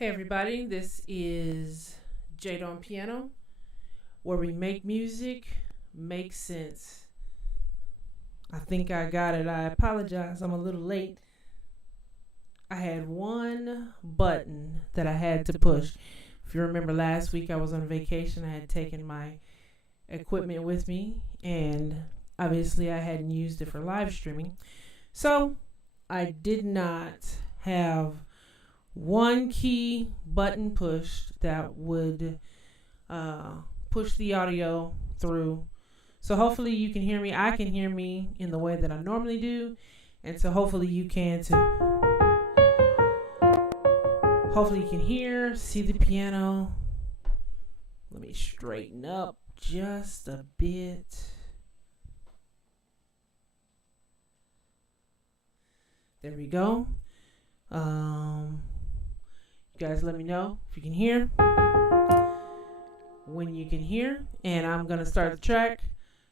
Hey everybody, this is Jada on piano, where we make music make sense. I think I got it. I apologize, I'm a little late. I had one button that I had to push. If you remember last week, I was on vacation. I had taken my equipment with me, and obviously I hadn't used it for live streaming. So I did not have one key button pushed that would push the audio through. So hopefully you can hear me. I can hear me in the way that I normally do, and so hopefully you can too. Hopefully you can hear, see the piano. Let me straighten up just a bit. There we go. You guys let me know if you can hear, when you can hear, and I'm going to start the track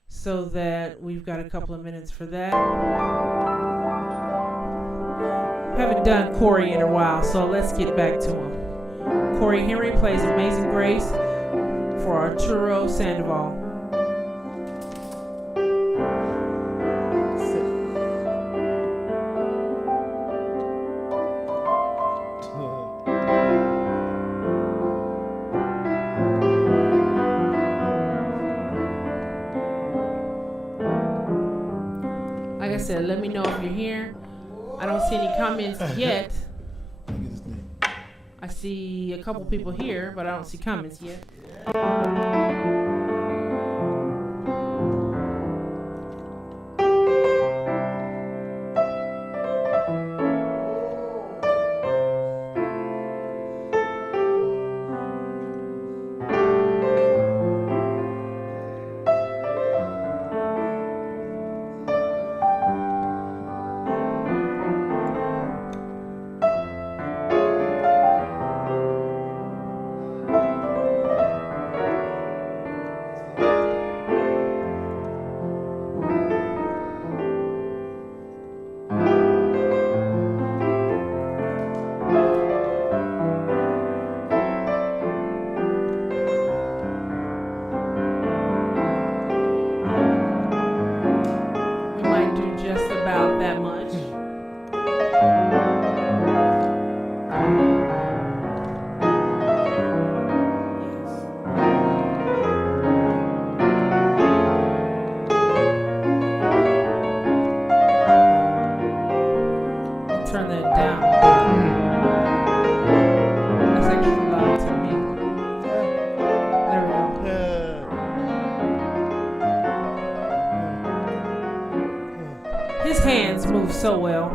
so that we've got a couple of minutes for that. Haven't done Cory in a while, so let's get back to him. Cory Henry plays Amazing Grace for Arturo Sandoval. Like I said, let me know if you're here. I don't see any comments yet. I see a couple people here, but I don't see comments yet. His hands move so well.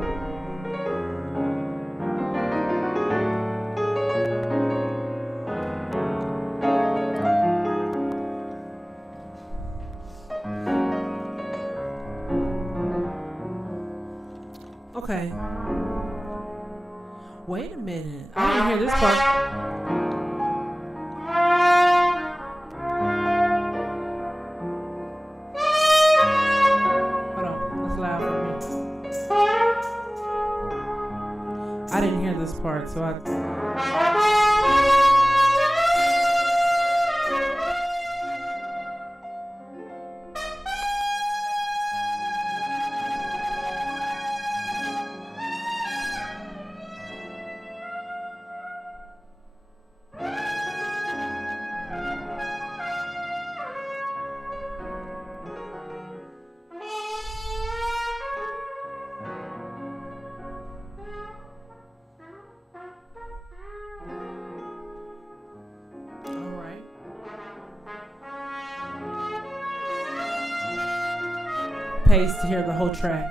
Okay. Wait a minute. I didn't hear this part. I didn't hear this part, so I... Pays to hear the whole track.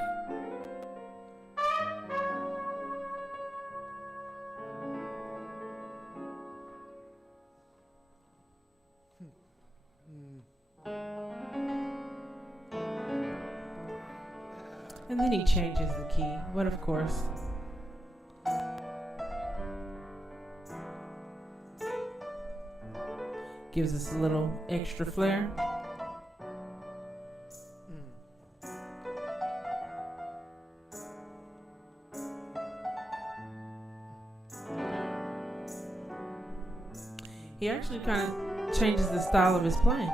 And then he changes the key, but of course. Gives us a little extra flair. He actually kind of changes the style of his playing.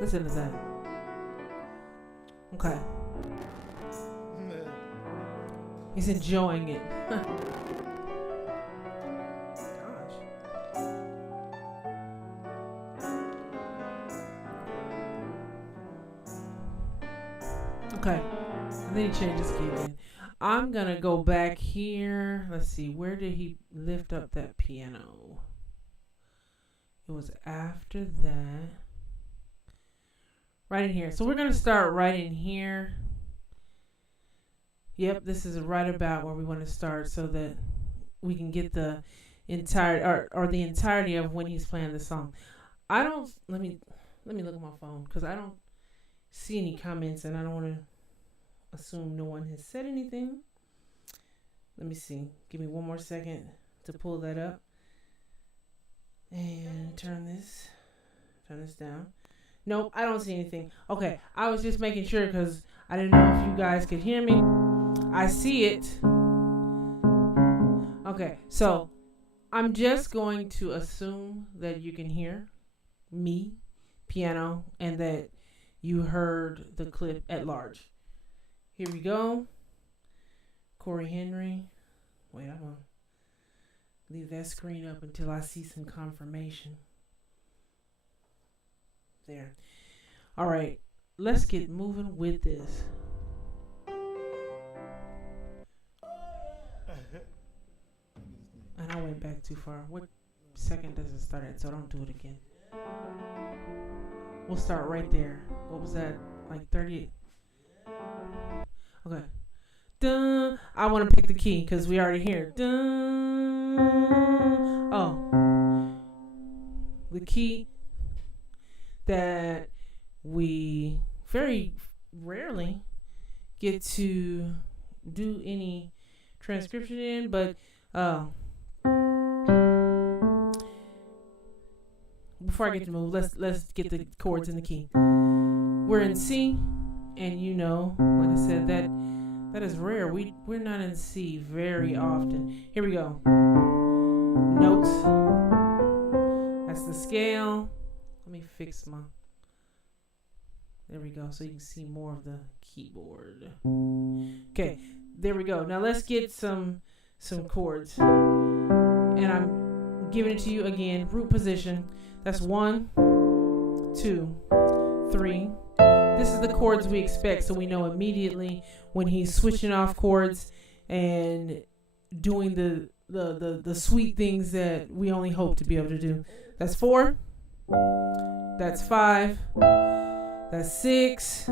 Listen to that. Okay. He's enjoying it. Gosh. Okay. And then he changes key again. I'm going to go back here. Let's see. Where did he lift up that piano? It was after that. Right in here. So we're going to start right in here. Yep, this is right about where we want to start so that we can get the entire or the entirety of when he's playing the song. I don't let me look at my phone because I don't see any comments and I don't want to assume no one has said anything. Let me see. Give me one more second to pull that up and turn this down. Nope, I don't see anything. Okay, I was just making sure because I didn't know if you guys could hear me. I see it. Okay, so I'm just going to assume that you can hear me, piano, and that you heard the clip at large. Here we go. Cory Henry. Wait, I'm going to leave that screen up until I see some confirmation. There. All right, let's get moving with this. And I went back too far. What second does it start at? So don't do it again. We'll start right there. What was that? Like 38? Okay. Dun. I want to pick the key because we already hear. Dun. Oh. The key that we very rarely get to do any transcription in, but before I get to move, let's get the chords in the key. We're in C, and you know, like I said, that is rare. We're not in C very often. Here we go. Notes. That's the scale. Let me fix my. There we go, so you can see more of the keyboard. Okay, there we go. Now let's get some chords, and I'm giving it to you again. Root position. That's 1, 2, 3. This is the chords we expect, so we know immediately when he's switching off chords and doing the sweet things that we only hope to be able to do. That's 4. That's 5. That's 6.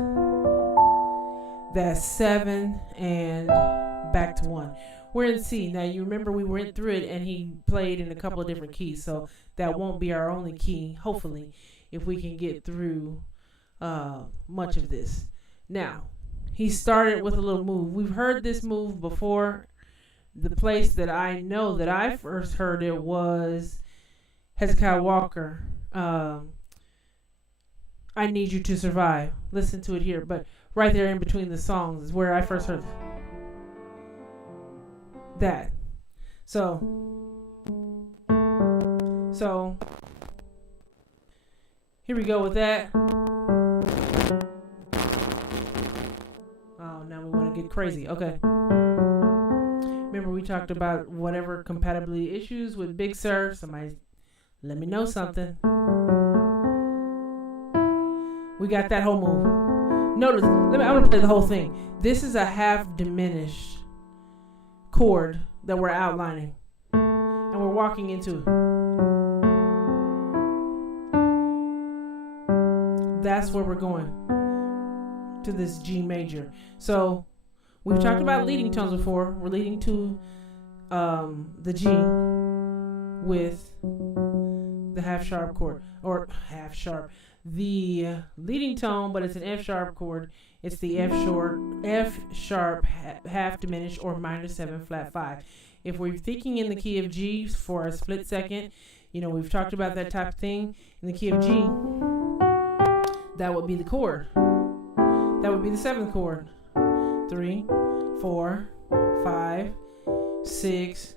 That's 7, and back to 1. We're in C. Now, you remember we went through it, and he played in a couple of different keys, so that won't be our only key, hopefully, if we can get through much of this. Now, he started with a little move. We've heard this move before. The place that I know that I first heard it was Hezekiah Walker. I Need You to Survive. Listen to it here, but right there in between the songs is where I first heard that. So here we go with that. Oh, now we want to get crazy. Okay. Remember we talked about whatever compatibility issues with Big Sur. Somebody let me know something. We got that whole move. Notice, I'm going to play the whole thing. This is a half diminished chord that we're outlining. And we're walking into it. That's where we're going. To this G major. So, we've talked about leading tones before. We're leading to the G with the half sharp chord. Or half sharp. The leading tone, but it's an F sharp chord. It's the F sharp half diminished or minor 7 flat 5. If we're thinking in the key of G for a split second, you know, we've talked about that type of thing. In the key of G, that would be the chord. That would be the 7th chord. 3, 4, 5, 6,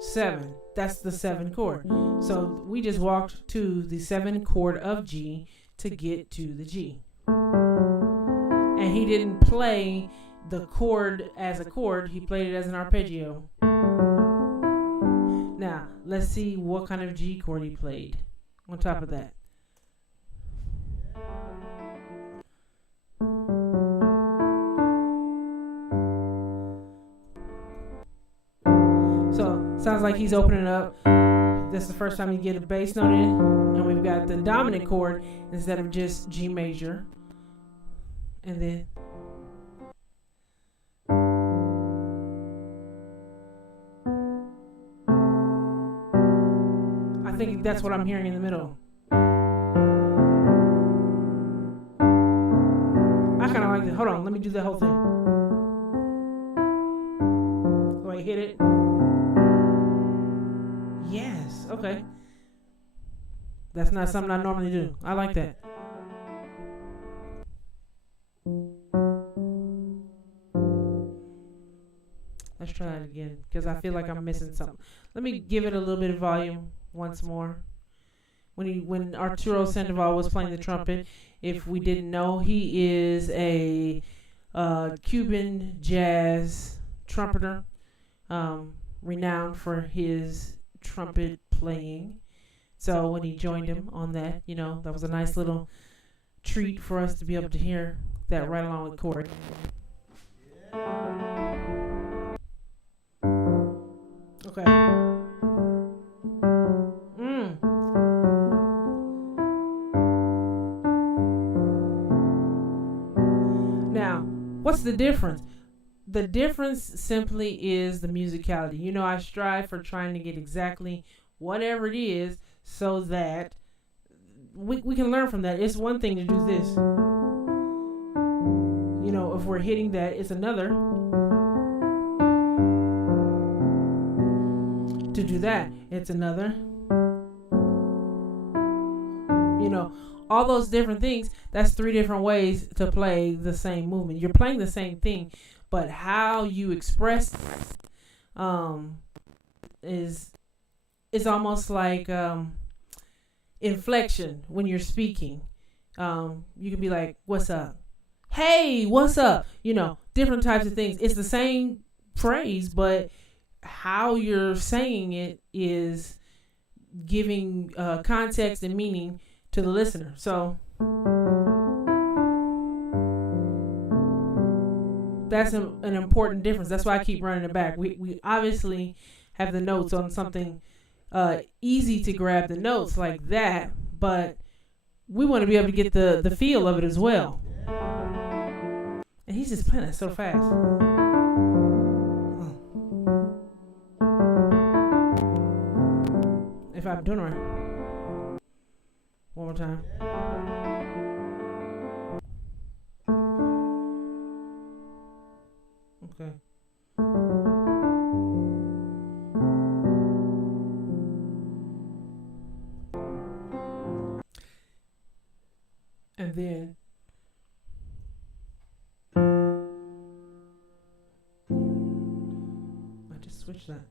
7. That's the 7 chord. So we just walked to the 7 chord of G to get to the G. And he didn't play the chord as a chord, he played it as an arpeggio. Now, let's see what kind of G chord he played on top of that. So, sounds like he's opening up. This is the first time you get a bass note in, and we've got the dominant chord instead of just G major. And then I think that's what I'm hearing in the middle. I kind of like that. Hold on, let me do the whole thing. Oh, I hit it. Yes, okay. That's not something I normally do. I like that. Let's try that again, because I feel like I'm missing something. Let me give it a little bit of volume once more. When Arturo Sandoval was playing the trumpet, if we didn't know, he is a Cuban jazz trumpeter, renowned for his trumpet playing. So when he joined him on that, that was a nice little treat for us to be able to hear that right along with Cory. Okay. Now, what's the difference? The difference simply is the musicality. I strive for trying to get exactly whatever it is so that we can learn from that. It's one thing to do this. If we're hitting that, it's another to do that. It's another. All those different things, that's 3 different ways to play the same movement. You're playing the same thing, but how you express is almost like inflection when you're speaking. You can be like, what's up? Hey, what's up? Different types of things. It's the same phrase, but how you're saying it is giving context and meaning to the listener. So that's an important difference. That's why I keep running it back. We obviously have the notes on something easy to grab the notes like that, but we want to be able to get the feel of it as well. And he's just playing it so fast. If I'm doing it right. One more time. Okay. And then I just switched that.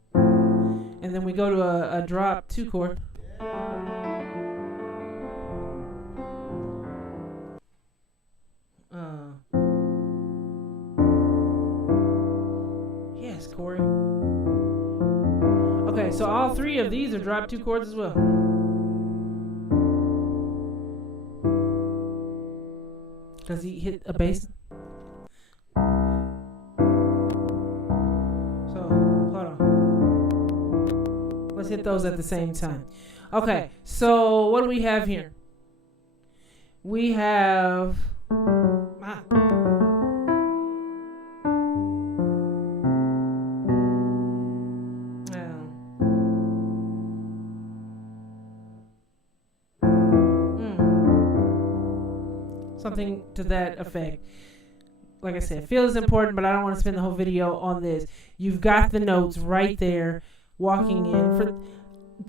And then we go to a drop 2 chord. Yes, Cory. Okay, so all 3 of these are drop 2 chords as well. Does he hit a bass? Let's hit those at the same time. Okay, so what do we have here? We have something to that effect. Like I said, feel is important, but I don't want to spend the whole video on this. You've got the notes right there. Walking in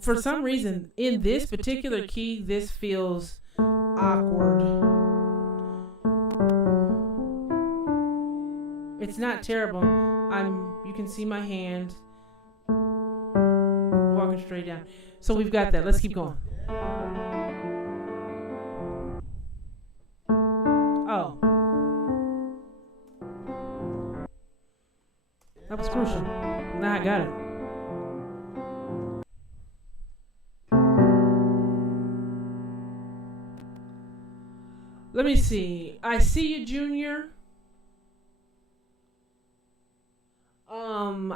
for some reason in this particular key, this feels awkward. It's not terrible. You can see my hand walking straight down. So we've got that. Let's keep going. Oh. That was crucial. Now I got it. Let me see. I see you, Junior.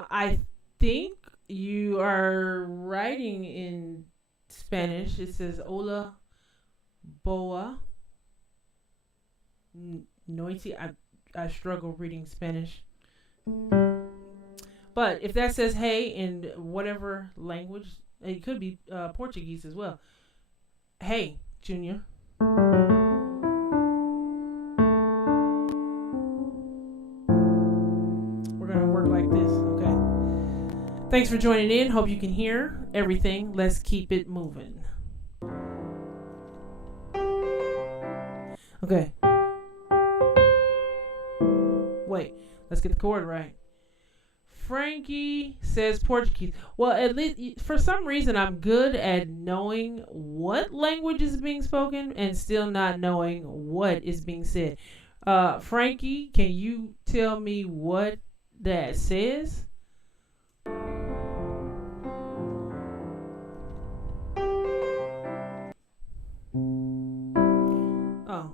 I think you are writing in Spanish. It says Hola Boa Noisy. I struggle reading Spanish. But if that says hey in whatever language, it could be Portuguese as well. Hey, Junior. We're going to work like this, okay? Thanks for joining in. Hope you can hear everything. Let's keep it moving. Okay. Wait, let's get the chord right. Frankie says Portuguese. Well, at least for some reason, I'm good at knowing what language is being spoken and still not knowing what is being said. Frankie, can you tell me what that says? Oh.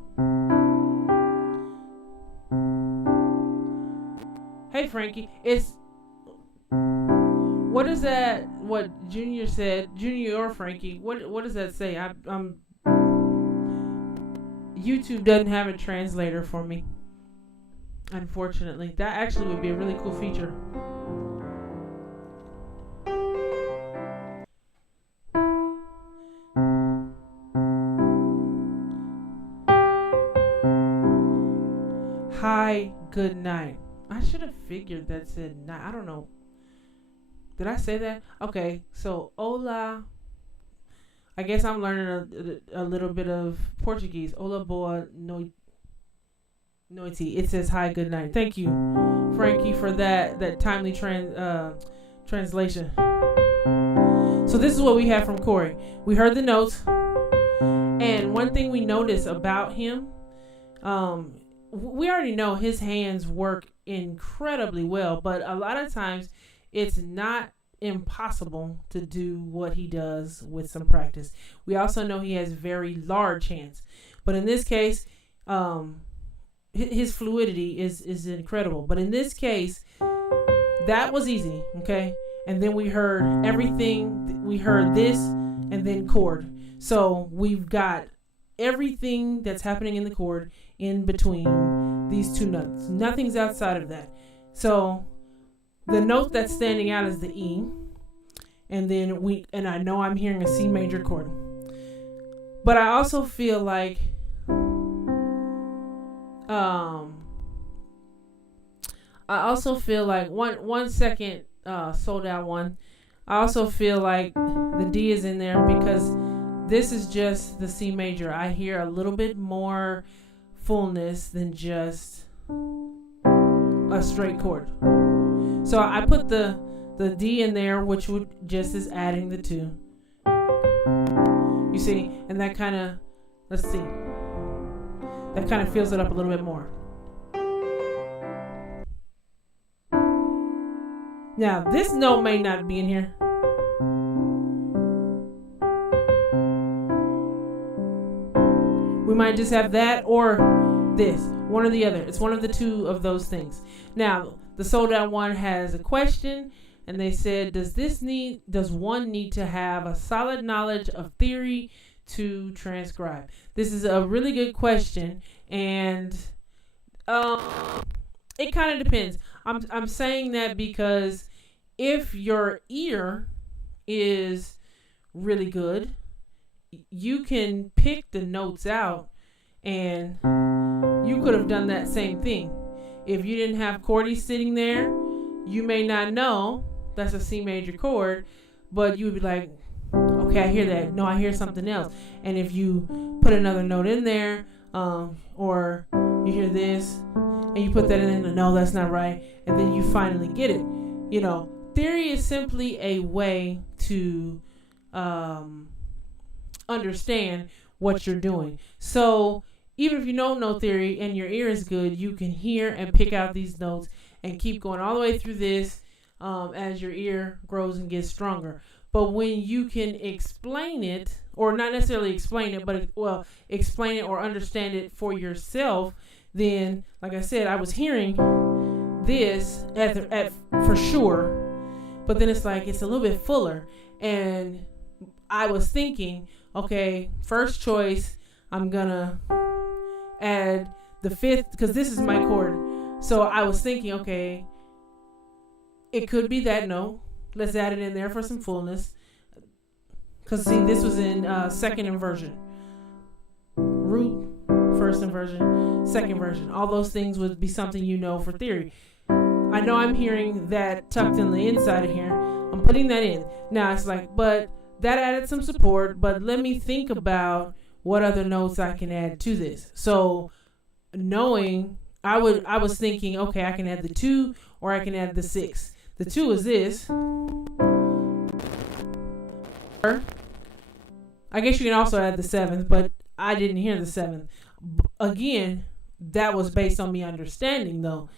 Hey, Frankie, what is that? What Junior said, Junior or Frankie? What does that say? YouTube doesn't have a translator for me, unfortunately. That actually would be a really cool feature. Hi, good night. I should have figured that said night. I don't know. Did I say that? Okay, so hola. I guess I'm learning a little bit of Portuguese. Hola boa noite. It says hi, good night. Thank you, Frankie, for that timely translation. So this is what we have from Cory. We heard the notes, and one thing we noticed about him, we already know his hands work incredibly well, but a lot of times it's not impossible to do what he does with some practice. We also know he has very large hands, but in this case, his fluidity is incredible. But in this case, that was easy, okay? And then we heard everything. We heard this, and then chord. So we've got everything that's happening in the chord in between these two notes. Nothing's outside of that. So the note that's standing out is the E, and then I know I'm hearing a C major chord. But I also feel like one second, sold out one. I also feel like the D is in there because this is just the C major. I hear a little bit more fullness than just a straight chord. So I put the D in there, which would just is adding the two. You see, and that kind of, let's see, that kind of fills it up a little bit more. Now, this note may not be in here. We might just have that or this, one or the other. It's one of the two of those things. Now, the sold out one has a question, and they said, does one need to have a solid knowledge of theory to transcribe? This is a really good question, and it kind of depends. I'm saying that because if your ear is really good, you can pick the notes out, and you could have done that same thing. If you didn't have Cory sitting there, you may not know that's a C major chord, but you would be like, okay, I hear that. No, I hear something else. And if you put another note in there, or you hear this, and you put that in and no, that's not right, and then you finally get it. Theory is simply a way to understand what you're doing. So even if you don't know theory and your ear is good, you can hear and pick out these notes and keep going all the way through this as your ear grows and gets stronger. But when you can explain it, or not necessarily explain it, but explain it or understand it for yourself, then, like I said, I was hearing this at for sure, but then it's like it's a little bit fuller, and I was thinking, okay, first choice, I'm gonna add the fifth because this is my chord. So I was thinking, okay, it could be that note. Let's add it in there for some fullness. Because, see, this was in second inversion. Root, first inversion, second inversion. All those things would be something for theory. I know I'm hearing that tucked in the inside of here. I'm putting that in. Now, it's like, but that added some support. But let me think about what other notes I can add to this. So, knowing, I was thinking, okay, I can add the 2 or I can add the 6. The 2 is this. I guess you can also add the 7th, but I didn't hear the 7th. Again, that was based on me understanding, though.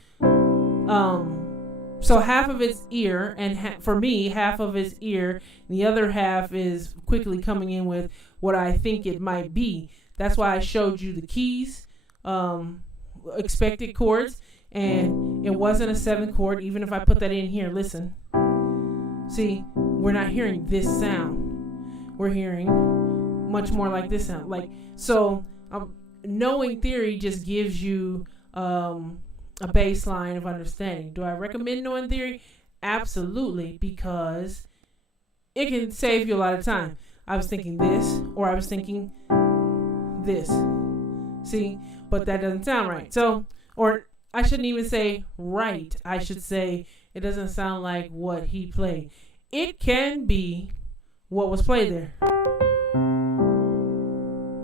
So half of it's ear, and for me, half of it's ear, and the other half is quickly coming in with what I think it might be. That's why I showed you the keys, expected chords, and it wasn't a 7th chord. Even if I put that in here, listen. See, we're not hearing this sound. We're hearing much more like this sound. Knowing theory just gives you a baseline of understanding. Do I recommend knowing theory? Absolutely, because it can save you a lot of time. I was thinking this, or I was thinking this. See, but that doesn't sound right. So, or I shouldn't even say right. I should say it doesn't sound like what he played. It can be what was played there.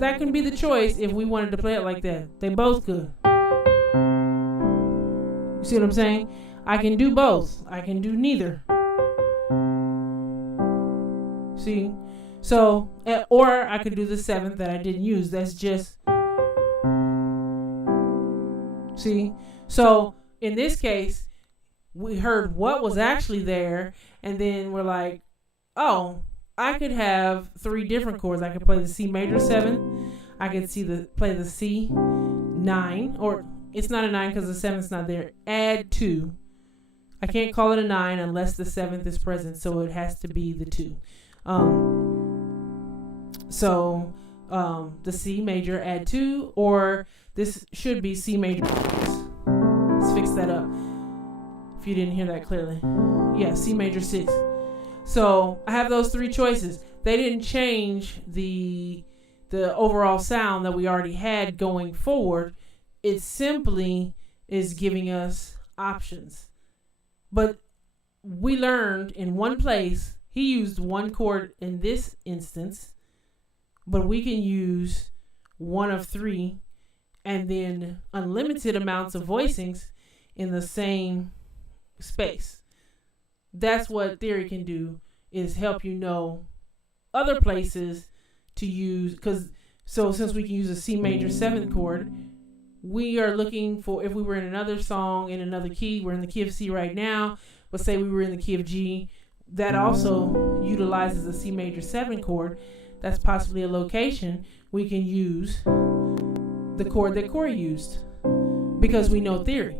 That can be the choice if we wanted to play it like that. They both could. You see what I'm saying? I can do both. I can do neither. See? So, or I could do the 7th that I didn't use. That's just... See? So, in this case, we heard what was actually there, and then we're like, oh, I could have 3 different chords. I could play the C major 7. I could play the C 9, or it's not a 9 because the 7th's not there. Add 2. I can't call it a 9 unless the 7th is present, so it has to be the 2. The C major, add 2, or this should be C major 6. Let's fix that up if you didn't hear that clearly. Yeah, C major 6. So I have those 3 choices. They didn't change the overall sound that we already had going forward. It simply is giving us options. But we learned in one place, he used 1 chord in this instance, but we can use 1 of 3 and then unlimited amounts of voicings in the same space. That's what theory can do, is help you know other places to use. Since we can use a C major 7th chord, we are looking for, if we were in another song in another key, we're in the key of C right now, but say we were in the key of G, that also utilizes a C major 7 chord. That's possibly a location we can use the chord that Cory used, because we know theory.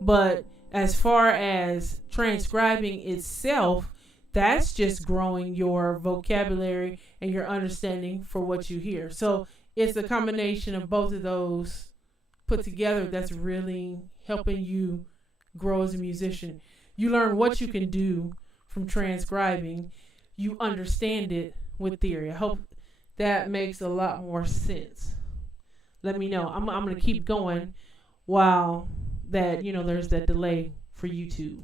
But as far as transcribing itself, that's just growing your vocabulary and your understanding for what you hear. So it's a combination of both of those put together that's really helping you grow as a musician. You learn what you can do from transcribing. You understand it with theory. I hope that makes a lot more sense. Let me know. I'm going to keep going while that, there's that delay for YouTube.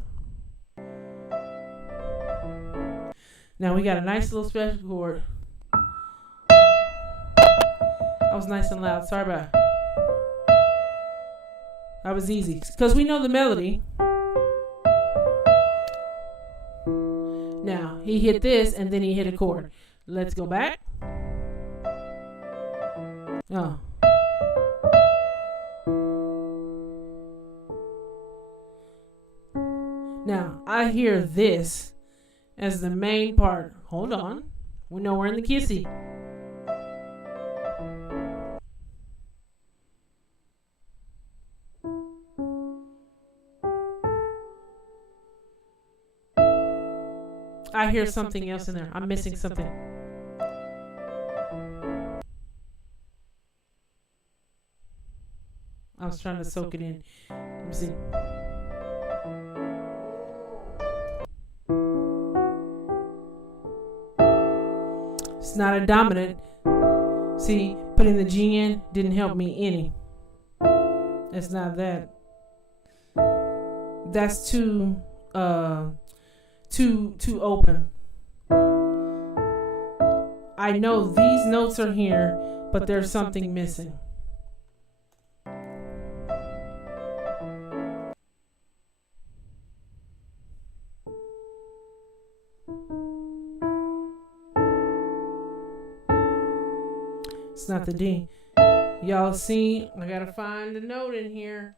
Now we got a nice little special chord. That was nice and loud. Sorry about it. That was easy. Because we know the melody. Now, he hit this and then he hit a chord. Let's go back. Oh. Now, I hear this as the main part. Hold on. We know we're in the kissy. I hear something else in there. I'm missing something. I was trying to soak it in. Let me see. It's not a dominant. See, putting the G in didn't help me any. It's not that. That's too open. I know these notes are here, but there's something missing. It's not the D. Y'all see, I gotta find the note in here.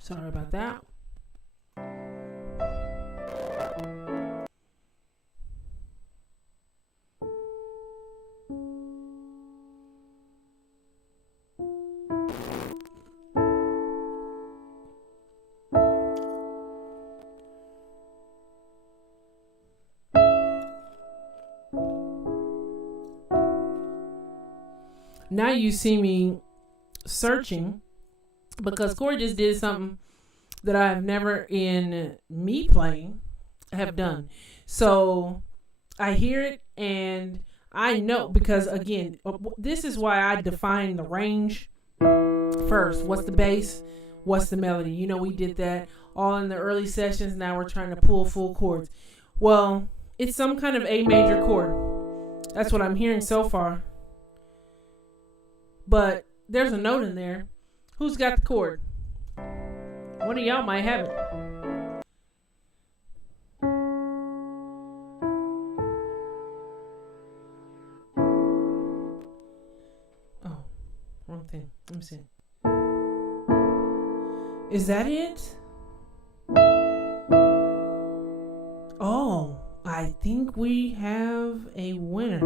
Sorry about that. Now you see me searching because Cory just did something that I have never in me playing have done. So I hear it and I know, because again, this is why I define the range first. What's the bass? What's the melody? You know, we did that all in the early sessions. Now we're trying to pull full chords. Well, it's some kind of A major chord. That's what I'm hearing so far. But there's a note in there. Who's got the chord? One of y'all might have it. Oh, wrong thing. Let me see. Is that it? Oh, I think we have a winner.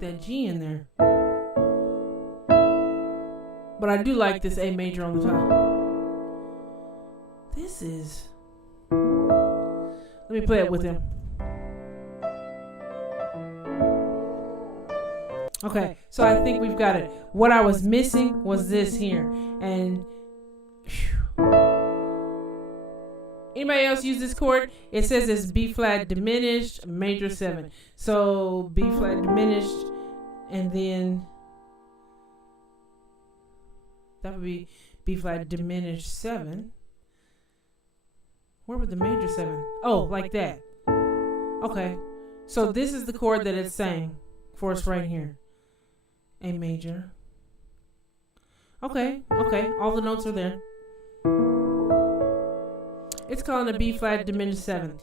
That G in there, but I do like this A major on the top. This is, let me play it with him. Okay, so I think we've got it. What I was missing was this here. And anybody else use this chord? It says it's B flat diminished major 7. So B flat diminished, and then that would be B flat diminished 7. Where would the major 7? Oh, like that. Okay. So this is the chord that it's saying for us right here. A major. Okay. All the notes are there. It's calling a B flat diminished 7,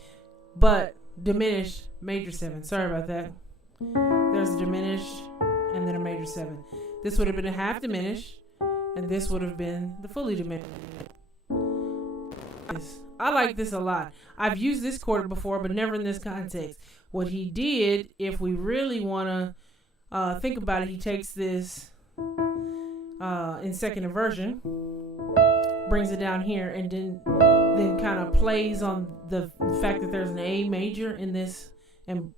but diminished major 7. Sorry about that. There's a diminished and then a major 7. This would have been a half diminished, and this would have been the fully diminished. I like this a lot. I've used this chord before, but never in this context. What he did, if we really want to think about it, he takes this in second inversion, brings it down here, and then kind of plays on the fact that there's an A major in this, and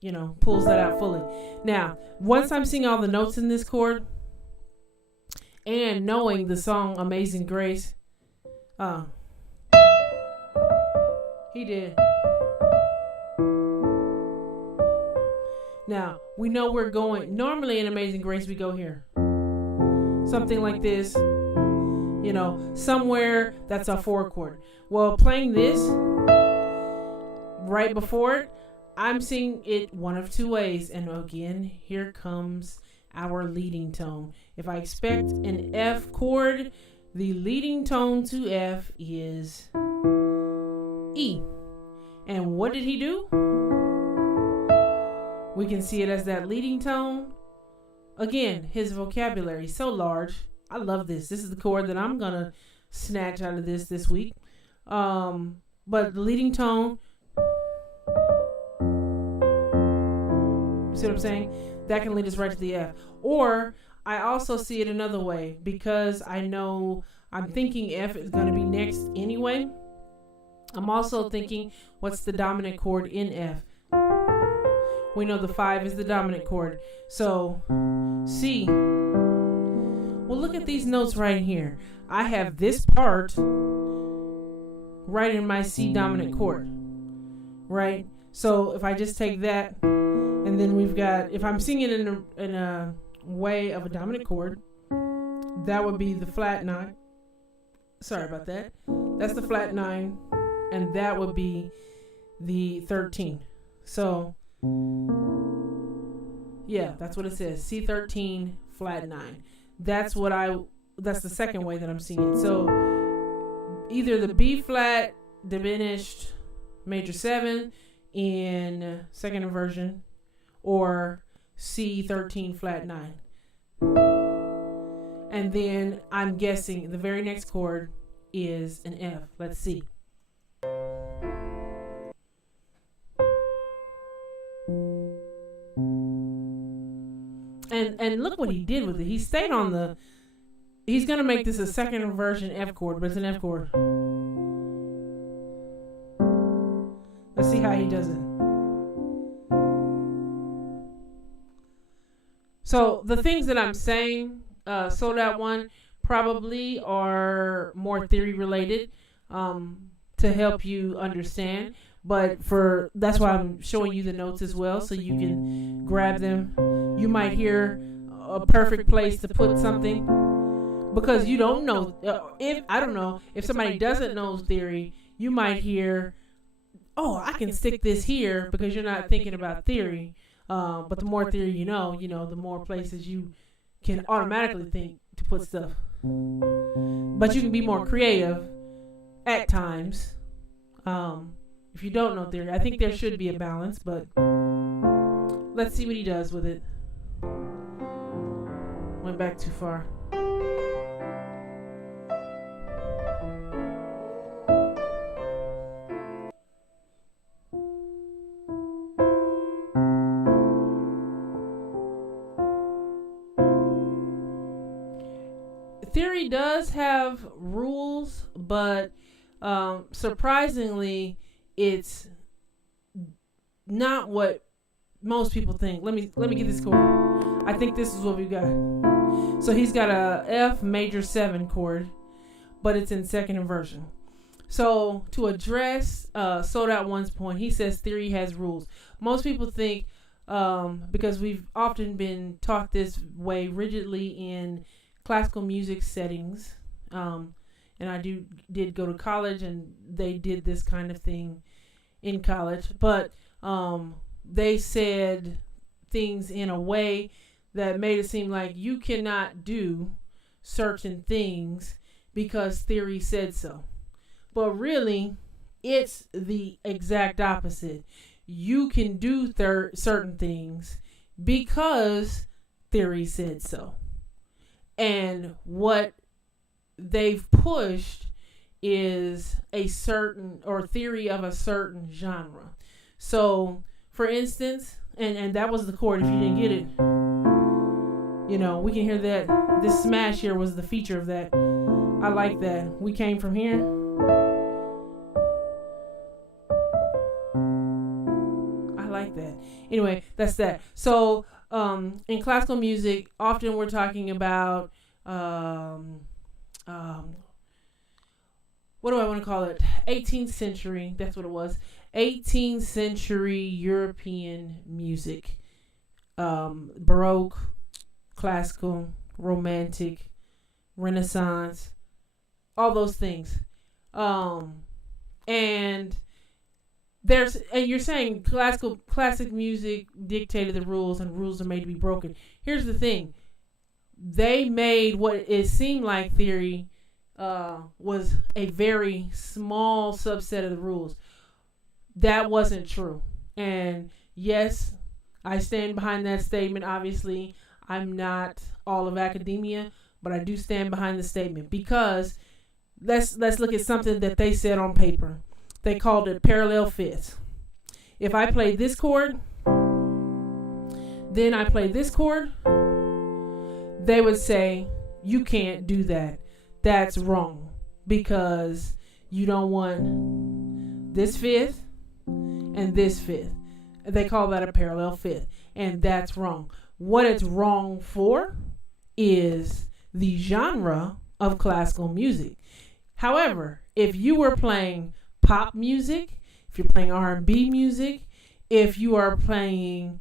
you know, pulls that out fully. Now, once I'm seeing all the notes in this chord and knowing the song Amazing Grace, he did. Now, we know we're going, normally in Amazing Grace, we go here. Something like this, somewhere that's a 4 chord. Well, playing this right before it, I'm seeing it one of two ways. And again, here comes our leading tone. If I expect an F chord, the leading tone to F is E. And what did he do? We can see it as that leading tone. Again, his vocabulary is so large. I love this. This is the chord that I'm going to snatch out of this week. But the leading tone, see what I'm saying? That can lead us right to the F. Or I also see it another way, because I know I'm thinking F is going to be next anyway. I'm also thinking, what's the dominant chord in F? We know the 5 is the dominant chord. So, C. Well, look at these notes right here. I have this part right in my C dominant chord, right? So if I just take that, and then we've got, if I'm singing in a way of a dominant chord, that would be the flat 9. Sorry about that. That's the flat 9, and that would be the 13. So, yeah, that's what it says. C13, flat 9. That's the second way that I'm seeing it. So either the B flat diminished major 7 in second inversion, or C13 flat 9. And then I'm guessing the very next chord is an F. Let's see. And look what he did with it. He stayed on he's going to make this a second inversion F chord, but it's an F chord. Let's see how he does it. So the things that I'm saying, so that one probably are more theory related, to help you understand. But that's why I'm showing you the notes as well, so you can grab them. You might hear a perfect place to put something, because you don't know. If somebody doesn't know theory, you might hear, oh, I can stick this here, because you're not thinking about theory. But the more theory you know, the more places you can automatically think to put stuff. But you can be more creative at times. If you don't know theory, I think there should be a balance, but let's see what he does with it. Went back too far. Theory does have rules, but surprisingly, it's not what most people think. Let me get this chord. I think this is what we got. So he's got a F major 7 chord, but it's in second inversion. So to address So That One's point, he says theory has rules. Most people think, because we've often been taught this way rigidly in classical music settings, and I did go to college, and they did this kind of thing in college, but they said things in a way that made it seem like you cannot do certain things because theory said so. But really, it's the exact opposite. You can do certain things because theory said so. And what they've pushed is a certain, or theory of a certain genre. So, for instance, and that was the chord, if you didn't get it, we can hear that this smash here was the feature of that. I like that. We came from here. I like that. Anyway, that's that. So, in classical music, often we're talking about, what do I want to call it? 18th century. That's what it was. 18th century European music. Baroque, classical, romantic, Renaissance, all those things. And you're saying classic music dictated the rules, and rules are made to be broken. Here's the thing: they made what it seemed like theory was a very small subset of the rules. That wasn't true. And yes, I stand behind that statement. Obviously, I'm not all of academia, but I do stand behind the statement because let's look at something that they said on paper. They called it parallel fifths. If I play this chord, then I play this chord, they would say, you can't do that. That's wrong because you don't want this fifth and this fifth. They call that a parallel fifth, and that's wrong. What it's wrong for is the genre of classical music. However, if you were playing pop music, if you're playing R&B music, if you are playing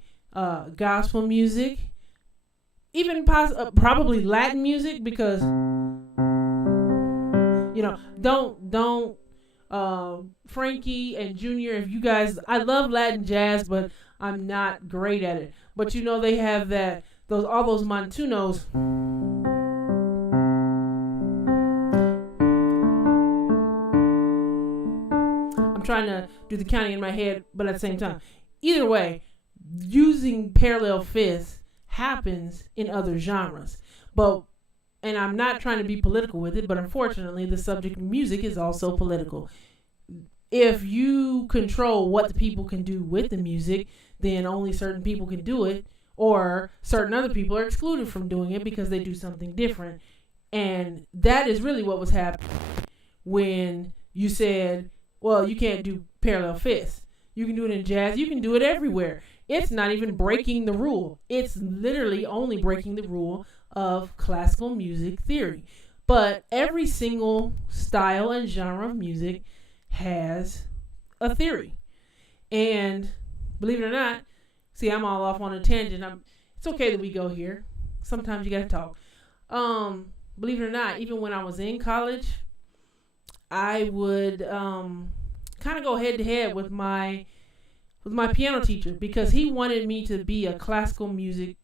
gospel music, even probably Latin music, because don't Frankie and Junior, if you guys, I love Latin jazz, but I'm not great at it. But they have all those montunos. I'm trying to do the counting in my head, but at the same time, either way, using parallel fifths happens in other genres. And I'm not trying to be political with it, but unfortunately, the subject of music is also political. If you control what the people can do with the music, then only certain people can do it, or certain other people are excluded from doing it because they do something different. And that is really what was happening when you said, well, you can't do parallel fifths. You can do it in jazz. You can do it everywhere. It's not even breaking the rule. It's literally only breaking the rule of classical music theory. But every single style and genre of music has a theory. And believe it or not, see, I'm all off on a tangent. It's okay that we go here. Sometimes you got to talk. Believe it or not, even when I was in college, I would kind of go head to head with my piano teacher because he wanted me to be a classical music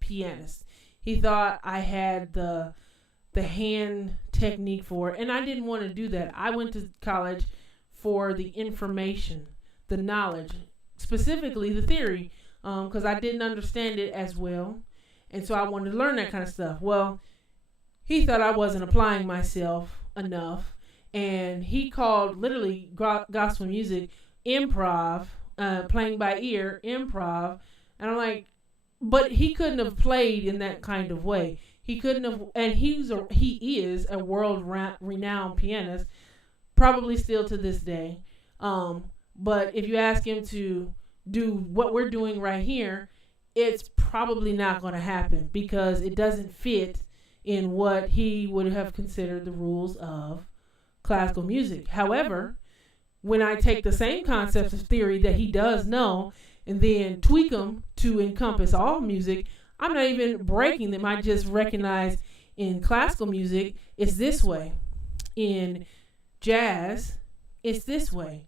pianist. He thought I had the hand technique for it, and I didn't want to do that. I went to college for the information, the knowledge, specifically the theory, because I didn't understand it as well, and so I wanted to learn that kind of stuff. Well, he thought I wasn't applying myself enough, and he called literally gospel music improv, playing by ear, improv, and I'm like, but he couldn't have played in that kind of way. He couldn't have, and he is a world-renowned pianist, probably still to this day. But if you ask him to do what we're doing right here, it's probably not going to happen because it doesn't fit in what he would have considered the rules of classical music. However, when I take the same concepts of theory that he does know and then tweak them to encompass all music, I'm not even breaking them. I just recognize in classical music, it's this way. In jazz, it's this way.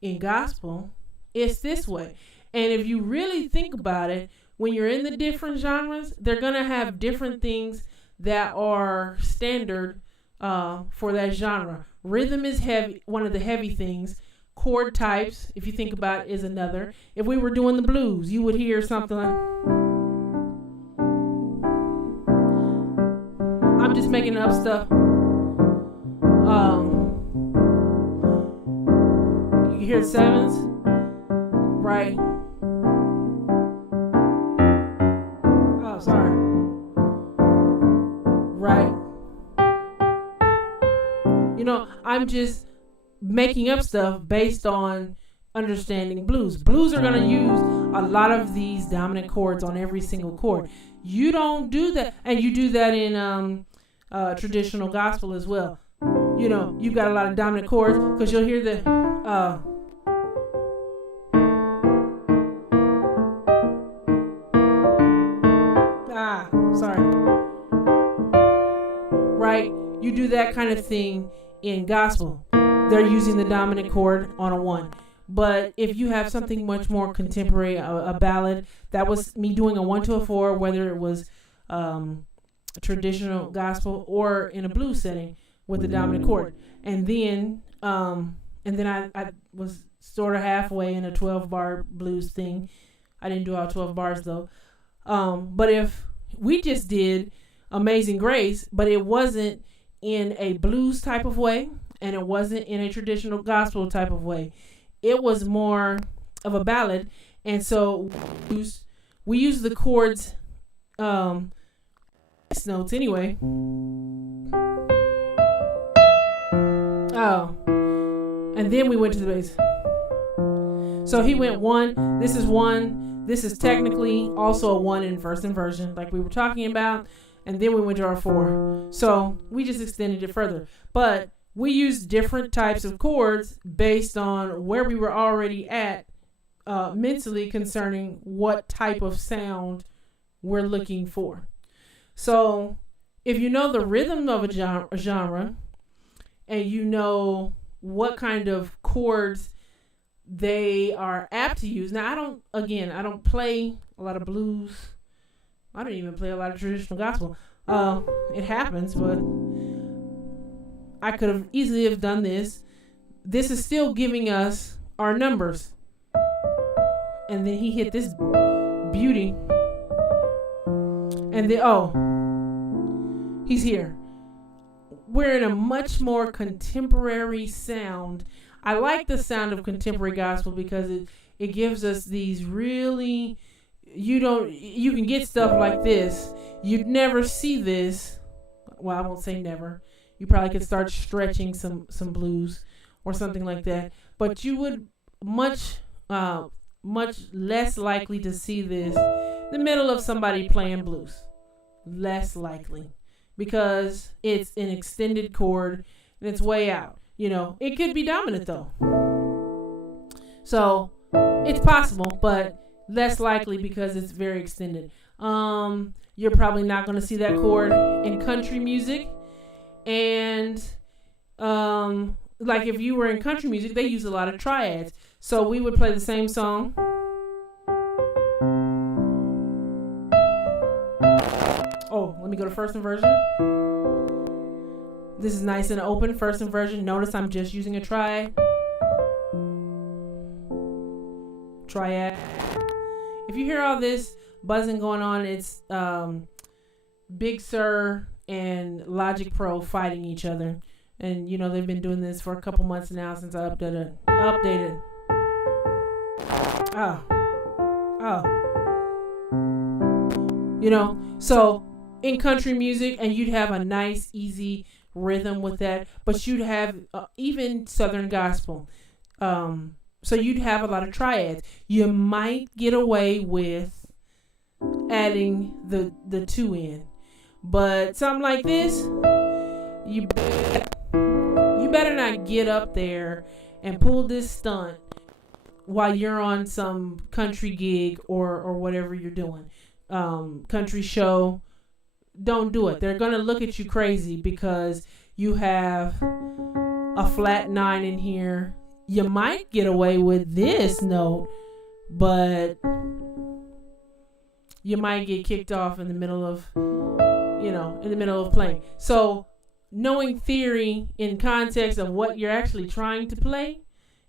In gospel, it's this way. And if you really think about it, when you're in the different genres, they're going to have different things that are standard for that genre. Rhythm is heavy, one of the heavy things. Chord types, if you think about it, is another. If we were doing the blues, you would hear something like, I'm just making up stuff. You hear the sevens, right? Oh, sorry. Right. I'm just making up stuff based on understanding blues. Blues are going to use a lot of these dominant chords on every single chord. You don't do that, and you do that in traditional gospel as well. You've got a lot of dominant chords because you'll hear the you do that kind of thing in gospel. They're using the dominant chord on a 1. But if you have something much more contemporary, a ballad, that was me doing a 1 to a 4, whether it was traditional gospel or in a blues setting with the dominant chord. And then I was sort of halfway in a 12-bar blues thing. I didn't do all 12 bars though. But if we just did Amazing Grace, but it wasn't in a blues type of way, and it wasn't in a traditional gospel type of way, it was more of a ballad. And so we use the chords, notes anyway. Oh, and then we went to the bass. So he went 1. This is 1. This is technically also a 1 in first inversion, like we were talking about. And then we went to our 4. So we just extended it further. But we used different types of chords based on where we were already at mentally concerning what type of sound we're looking for. So if you know the rhythm of a genre and you know what kind of chords they are apt to use. Now, I don't play a lot of blues. I don't even play a lot of traditional gospel. It happens, but I could have easily have done this. This is still giving us our numbers. And then he hit this beauty. And then, he's here. We're in a much more contemporary sound. I like the sound of contemporary gospel because it gives us these really, you can get stuff like this. You'd never see this. Well, I won't say never. You probably could start stretching some blues or something like that. But you would much less likely to see this in the middle of somebody playing blues. Less likely. Because it's an extended chord and it's way out. It could be dominant though. So it's possible, but less likely because it's very extended. You're probably not going to see that chord in country music. And like if you were in country music, they use a lot of triads. So we would play the same song. Oh, let me go to first inversion. This is nice and open, first inversion. Notice I'm just using a triad. If you hear all this buzzing going on, it's Big Sur and Logic Pro fighting each other. And, they've been doing this for a couple months now since I updated. So in country music, and you'd have a nice, easy rhythm with that, but you'd have even Southern gospel. So you'd have a lot of triads. You might get away with adding the 2 in, but something like this, you better not get up there and pull this stunt while you're on some country gig or whatever you're doing, country show. Don't do it. They're gonna look at you crazy because you have a flat 9 in here. You might get away with this note, but you might get kicked off in the middle of playing. So knowing theory in context of what you're actually trying to play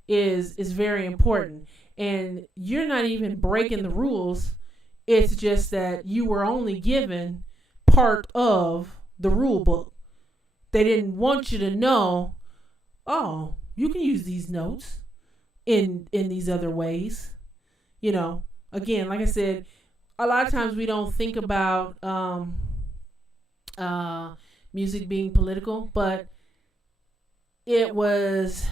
is very important. And you're not even breaking the rules. It's just that you were only given part of the rule book. They didn't want you to know, you can use these notes in these other ways. Again, like I said, a lot of times we don't think about music being political, but it was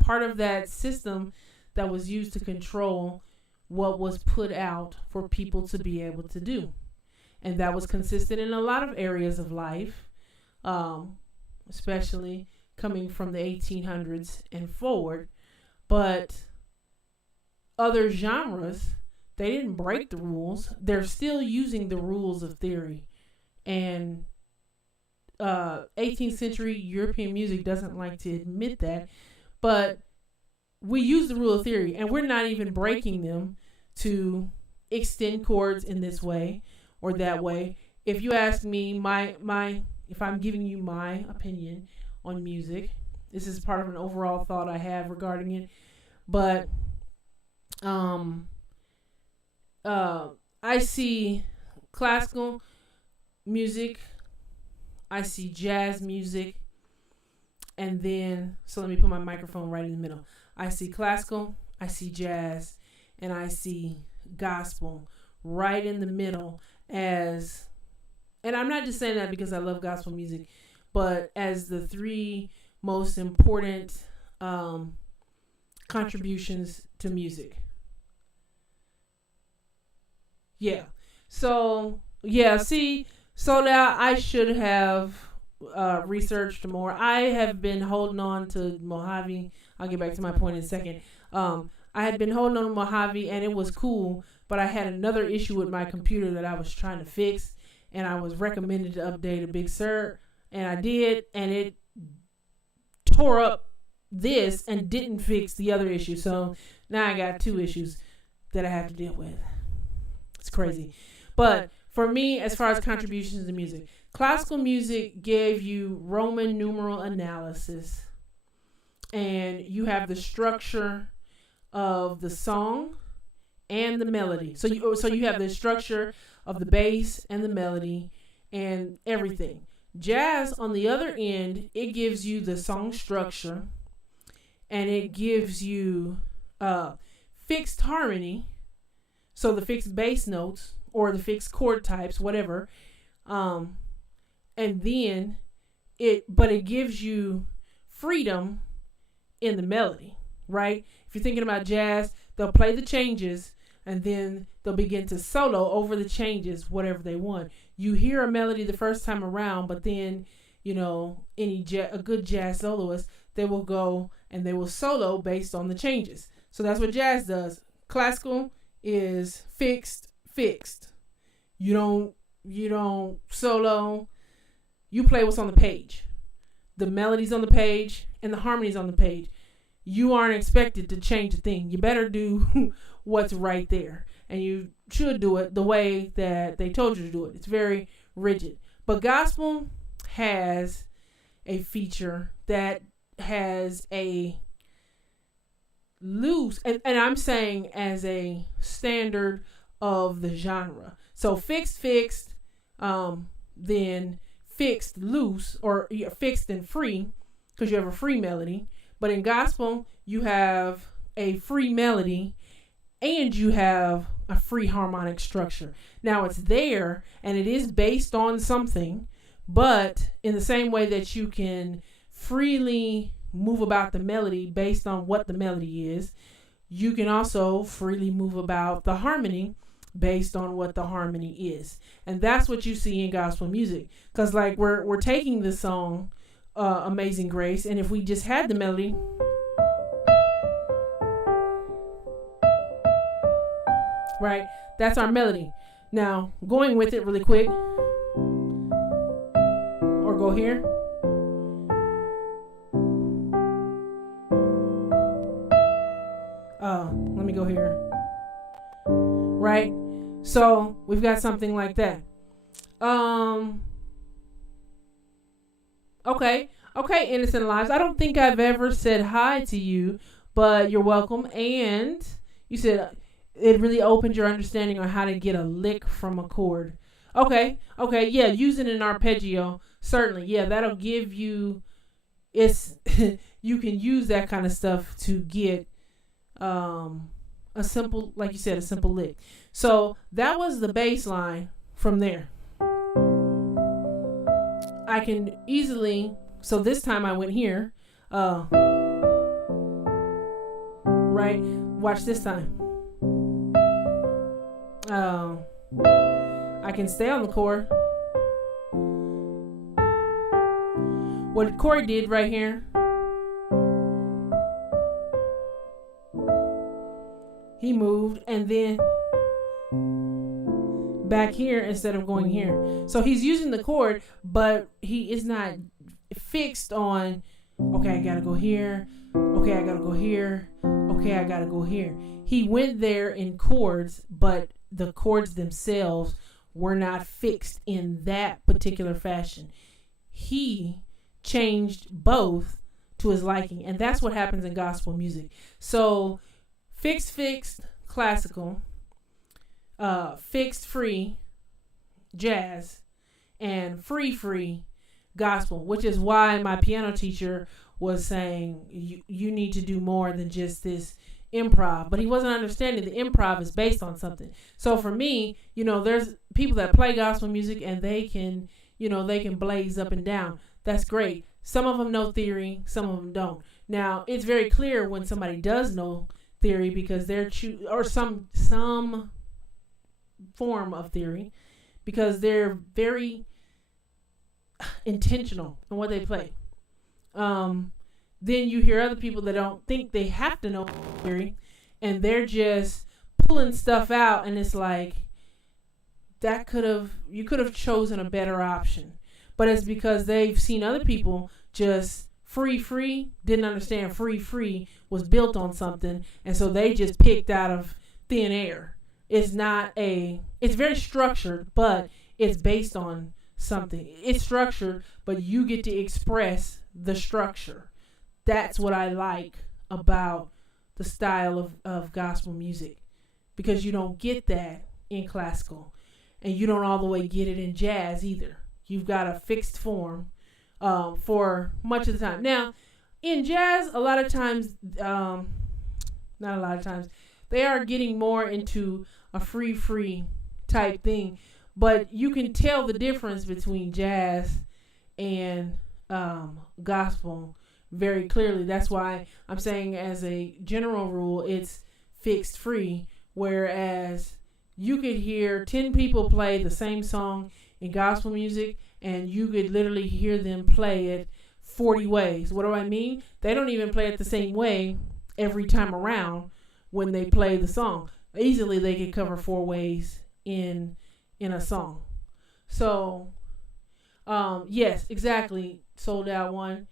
part of that system that was used to control what was put out for people to be able to do. And that was consistent in a lot of areas of life, especially coming from the 1800s and forward. But other genres, they didn't break the rules. They're still using the rules of theory. And 18th century European music doesn't like to admit that, but we use the rule of theory, and we're not even breaking them to extend chords in this way or that way. If you ask me if I'm giving you my opinion on music, this is part of an overall thought I have regarding it. But I see classical music, I see jazz music, and then, so let me put my microphone right in the middle. I see classical, I see jazz, and I see gospel right in the middle as, and I'm not just saying that because I love gospel music, but as the three most important contributions to music. Yeah. So, yeah, see, so now I should have researched more. I have been holding on to Mojave. I'll get back to my point in a second. I had been holding on to Mojave, and it was cool, but I had another issue with my computer that I was trying to fix, and I was recommended to update a Big Sur, and I did, and it tore up this and didn't fix the other issue. So now I got two issues that I have to deal with. It's crazy. But for me, as far as contributions to music, classical music gave you Roman numeral analysis, and you have the structure of the song and the melody. So you have the structure of the bass and the melody and everything. Jazz, on the other end, it gives you the song structure, and it gives you fixed harmony, so the fixed bass notes or the fixed chord types, whatever, and then it gives you freedom in the melody, right? If you're thinking about jazz, they'll play the changes, and then they'll begin to solo over the changes, whatever they want. You hear a melody the first time around, but then, a good jazz soloist, they will go and they will solo based on the changes. So that's what jazz does. Classical is fixed. You don't solo. You play what's on the page. The melody's on the page and the harmony's on the page. You aren't expected to change a thing. You better do what's right there. And you should do it the way that they told you to do it. It's very rigid. But gospel has a feature that has a loose, and I'm saying as a standard of the genre. So fixed, then fixed, loose, or fixed and free, because you have a free melody. But in gospel, you have a free melody and you have a free harmonic structure. Now it's there and it is based on something, but in the same way that you can freely move about the melody based on what the melody is, you can also freely move about the harmony based on what the harmony is. And that's what you see in gospel music. Because like we're taking this song, Amazing Grace, and if we just had the melody, right, that's our melody. Now going with it really quick, or go here, let me go here, right? So we've got something like that. Okay, Innocent Lives. I don't think I've ever said hi to you, but you're welcome. And you said it really opened your understanding on how to get a lick from a chord. Okay, yeah, using an arpeggio, certainly. Yeah, that'll give you, you can use that kind of stuff to get a simple, like you said, a simple lick. So that was the bass line from there. I can easily, so this time I went here, right, watch this time. I can stay on the chord. What Cory did right here, he moved and then back here instead of going here. So he's using the chord, but he is not fixed on, okay, I gotta go here. Okay, I gotta go here. Okay, I gotta go here. He went there in chords, but the chords themselves were not fixed in that particular fashion. He changed both to his liking, and that's what happens in gospel music. So fixed, classical, fixed, free, jazz, and free, gospel, which is why my piano teacher was saying you need to do more than just this improv. But he wasn't understanding the improv is based on something. So for me, there's people that play gospel music and they can blaze up and down. That's great. Some of them know theory, some of them don't. Now, it's very clear when somebody does know theory because they're or some form of theory, because they're very intentional in what they play. Then you hear other people that don't think they have to know theory, and they're just pulling stuff out, and it's like you could have chosen a better option. But it's because they've seen other people just free, didn't understand free was built on something, and so they just picked out of thin air. It's very structured, but it's based on something. It's structured, but you get to express the structure. That's what I like about the style of gospel music, because you don't get that in classical, and you don't all the way get it in jazz either. You've got a fixed form for much of the time. Now, in jazz, a lot of times, not a lot of times, they are getting more into a free type thing, but you can tell the difference between jazz and gospel very clearly. That's why I'm saying, as a general rule, it's fixed free, whereas you could hear 10 people play the same song in gospel music, and you could literally hear them play it 40 ways. What do I mean? They don't even play it the same way every time around when they play the song. Easily they could cover 4 ways in a song. So, yes, exactly. Sold Out One.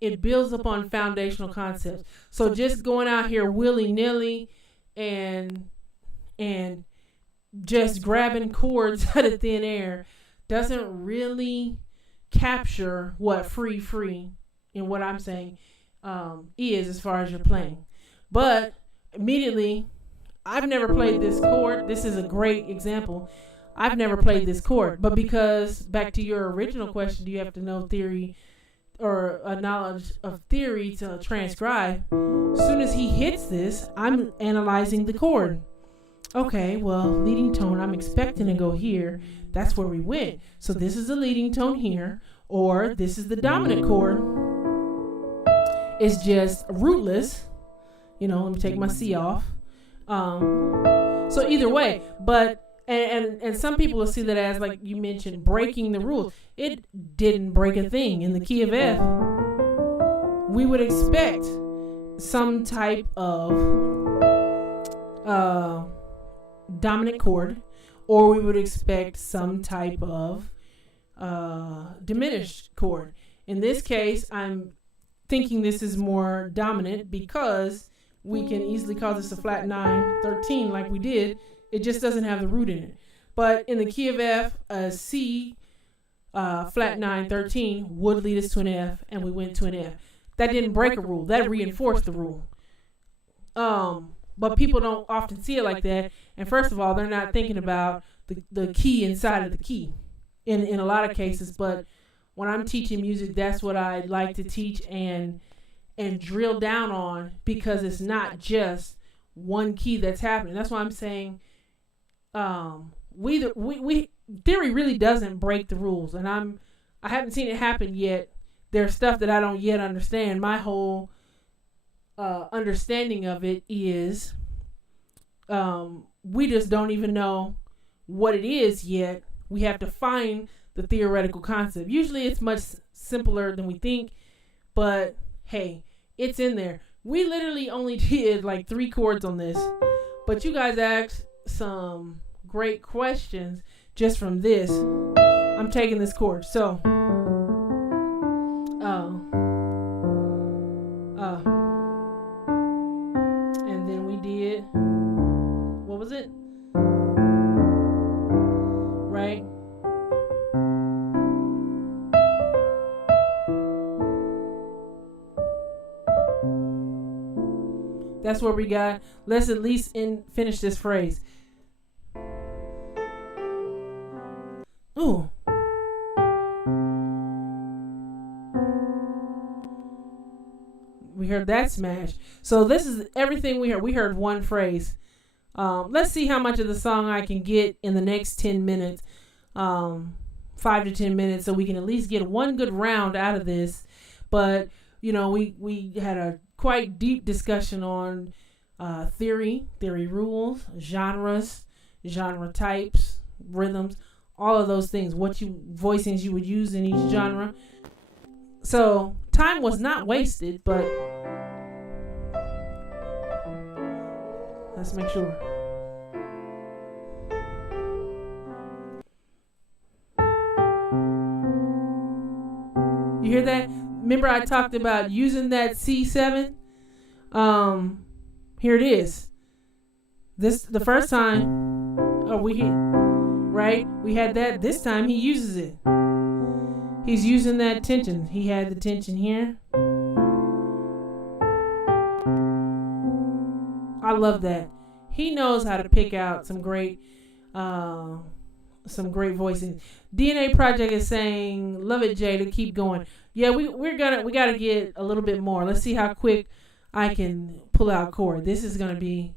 It builds upon foundational concepts. So just going out here willy-nilly and just grabbing chords out of thin air doesn't really capture what free and what I'm saying is as far as you're playing. But immediately, I've never played this chord. This is a great example. I've never played this chord, but because, back to your original question, do you have to know theory or a knowledge of theory to transcribe? As soon as he hits this, I'm analyzing the chord. Okay, well, leading tone, I'm expecting to go here. That's where we went. So this is the leading tone here, or this is the dominant chord. It's just rootless. Let me take my C off. So either way, but and some people will see that as, like you mentioned, breaking the rules. It didn't break a thing. In the key of F, we would expect some type of dominant chord, or we would expect some type of diminished chord. In this case, I'm thinking this is more dominant because we can easily call this a flat 9-13 like we did. It just doesn't have the root in it. But in the key of F, a C flat 9-13 would lead us to an F, and we went to an F. That didn't break a rule. That reinforced the rule. But people don't often see it like that. And first of all, they're not thinking about the key inside of the key in a lot of cases. But when I'm teaching music, that's what I like to teach and drill down on, because it's not just one key that's happening. That's why I'm saying we theory really doesn't break the rules, and I haven't seen it happen yet. There's stuff that I don't yet understand. My whole understanding of it is we just don't even know what it is yet. We have to find the theoretical concept. Usually it's much simpler than we think, but hey, it's in there. We literally only did like 3 chords on this, but you guys asked some great questions just from this. I'm taking this chord. So, and then we did, what was it? Right? That's where we got. Let's at least finish this phrase. Ooh. We heard that smash. So this is everything we heard. We heard one phrase. Let's see how much of the song I can get in the next 10 minutes. 5 to 10 minutes, so we can at least get one good round out of this. But, you know, we had a quite deep discussion on theory rules, genres, genre types, rhythms, all of those things, voicings you would use in each genre. So time was not wasted, but let's make sure. You hear that? Remember I talked about using that C7? Here it is. This the first time we hit, right? We had that. This time he uses it. He's using that tension. He had the tension here. I love that. He knows how to pick out some great voicing. DNA Project is saying, "Love it, Jada. Keep going." Yeah, we gotta get a little bit more. Let's see how quick I can pull out Cory. This is gonna be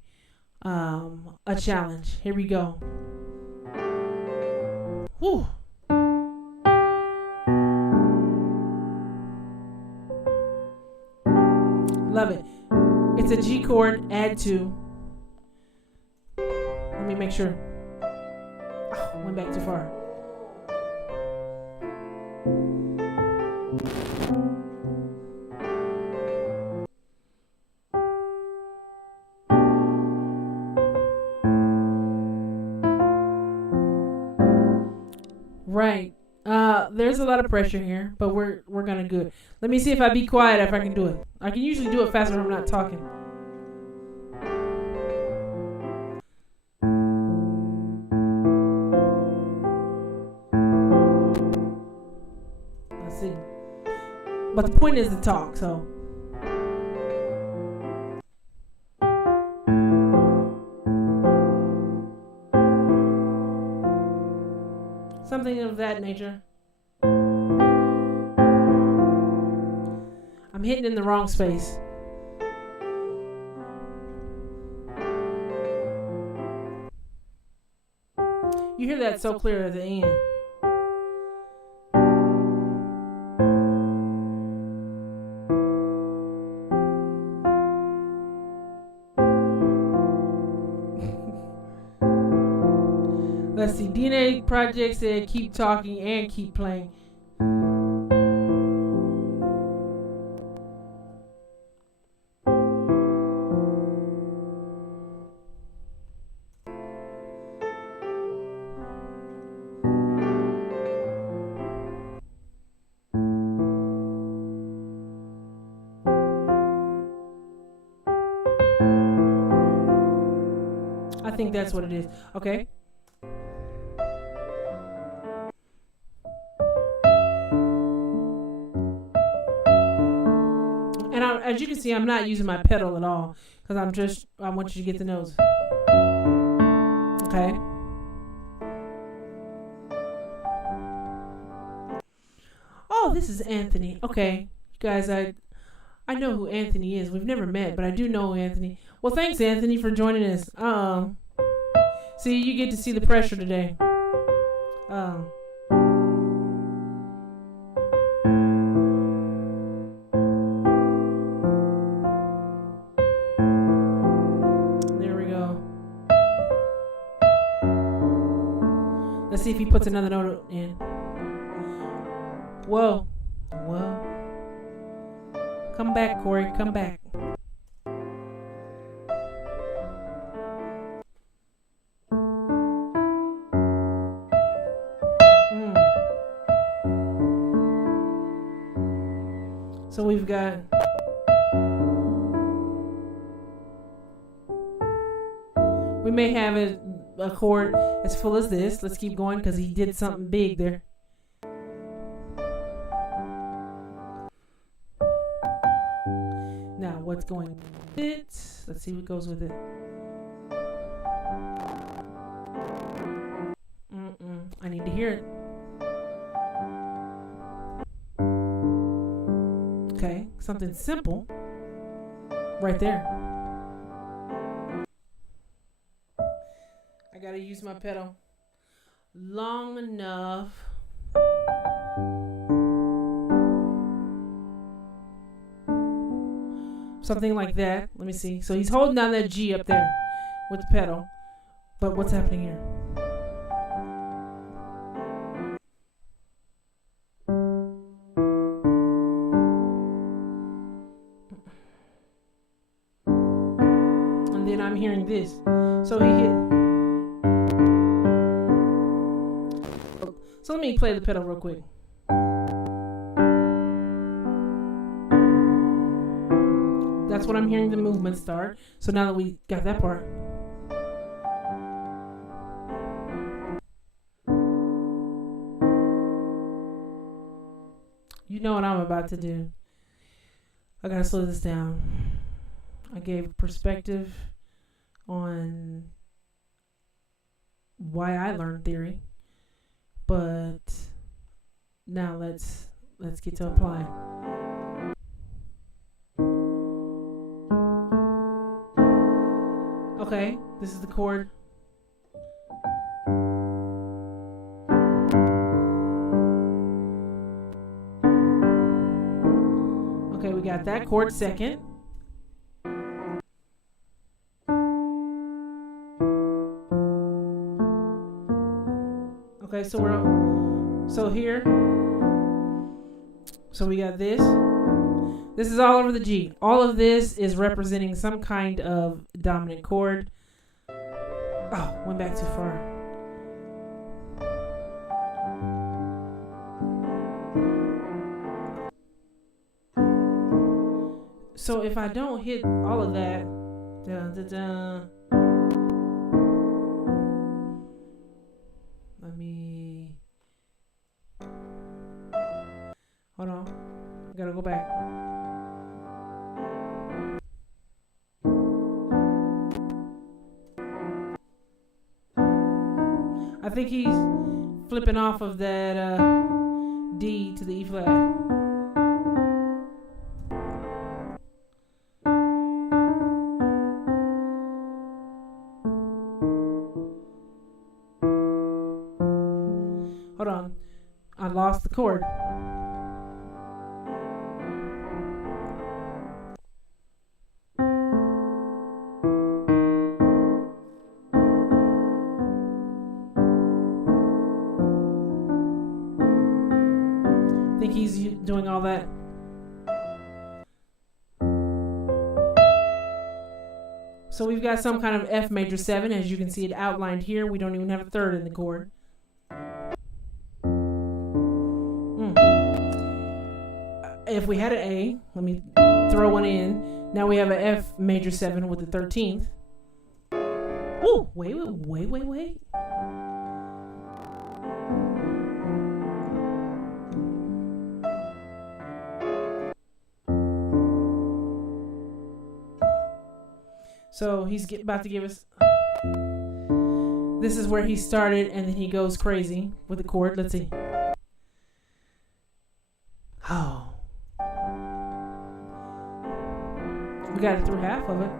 a challenge. Here we go. Whew. Love it. It's a G chord, add 2. Let me make sure. Oh, went back too far. Right. There's a lot of pressure here, but we're gonna do it. Let me see if I be quiet if I can do it. I can usually do it faster when I'm not talking. Let's see. But the point is to talk, so. Something of that nature. I'm hitting in the wrong space. You hear that so clear at the end. Let's see. DNA Project said keep talking and keep playing. I think that's what it is. Okay. And as you can see, I'm not using my pedal at all because I want you to get the notes. Okay. Oh, this is Anthony. Okay. You guys, I know who Anthony is. We've never met, but I do know Anthony. Well, thanks, Anthony, for joining us. See, you get to see the pressure today. There we go. Let's see if he puts another note in. Whoa. Whoa. Come back, Cory. Come back. So we've got we may have a chord as full as this. Let's keep going because he did something big there. Now what's going with it? Let's see what goes with it. I need to hear it. Okay, something simple right there. I gotta use my pedal long enough. Something like that. Let me see. So he's holding down that G up there with the pedal. But what's happening here? And then I'm hearing this. So he hit. So let me play the pedal real quick. That's what I'm hearing the movement start. So now that we got that part. You know what I'm about to do. I gotta slow this down. I gave perspective on why I learned theory. But now let's get to applying. Okay, this is the chord. Okay, we got that chord second. Okay, so here. So we got this. This is all over the G. All of this is representing some kind of dominant chord. Oh, went back too far. So if I don't hit all of that, let me, hold on, I gotta go back. I think he's flipping off of that D to the E flat. Hold on. I lost the chord. He's doing all that. So we've got some kind of F major 7, as you can see it outlined here. We don't even have a third in the chord. If we had an A, let me throw one in. Now we have an F major 7 with the 13th. Oh, wait. So he's about to give us. This is where he started, and then he goes crazy with the chord. Let's see. Oh. We got it through half of it.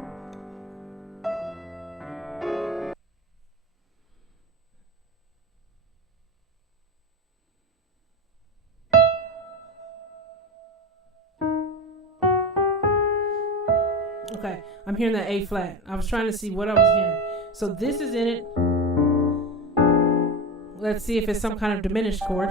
Okay, I'm hearing that A flat. I was trying to see what I was hearing. So this is in it. Let's see if it's some kind of diminished chord.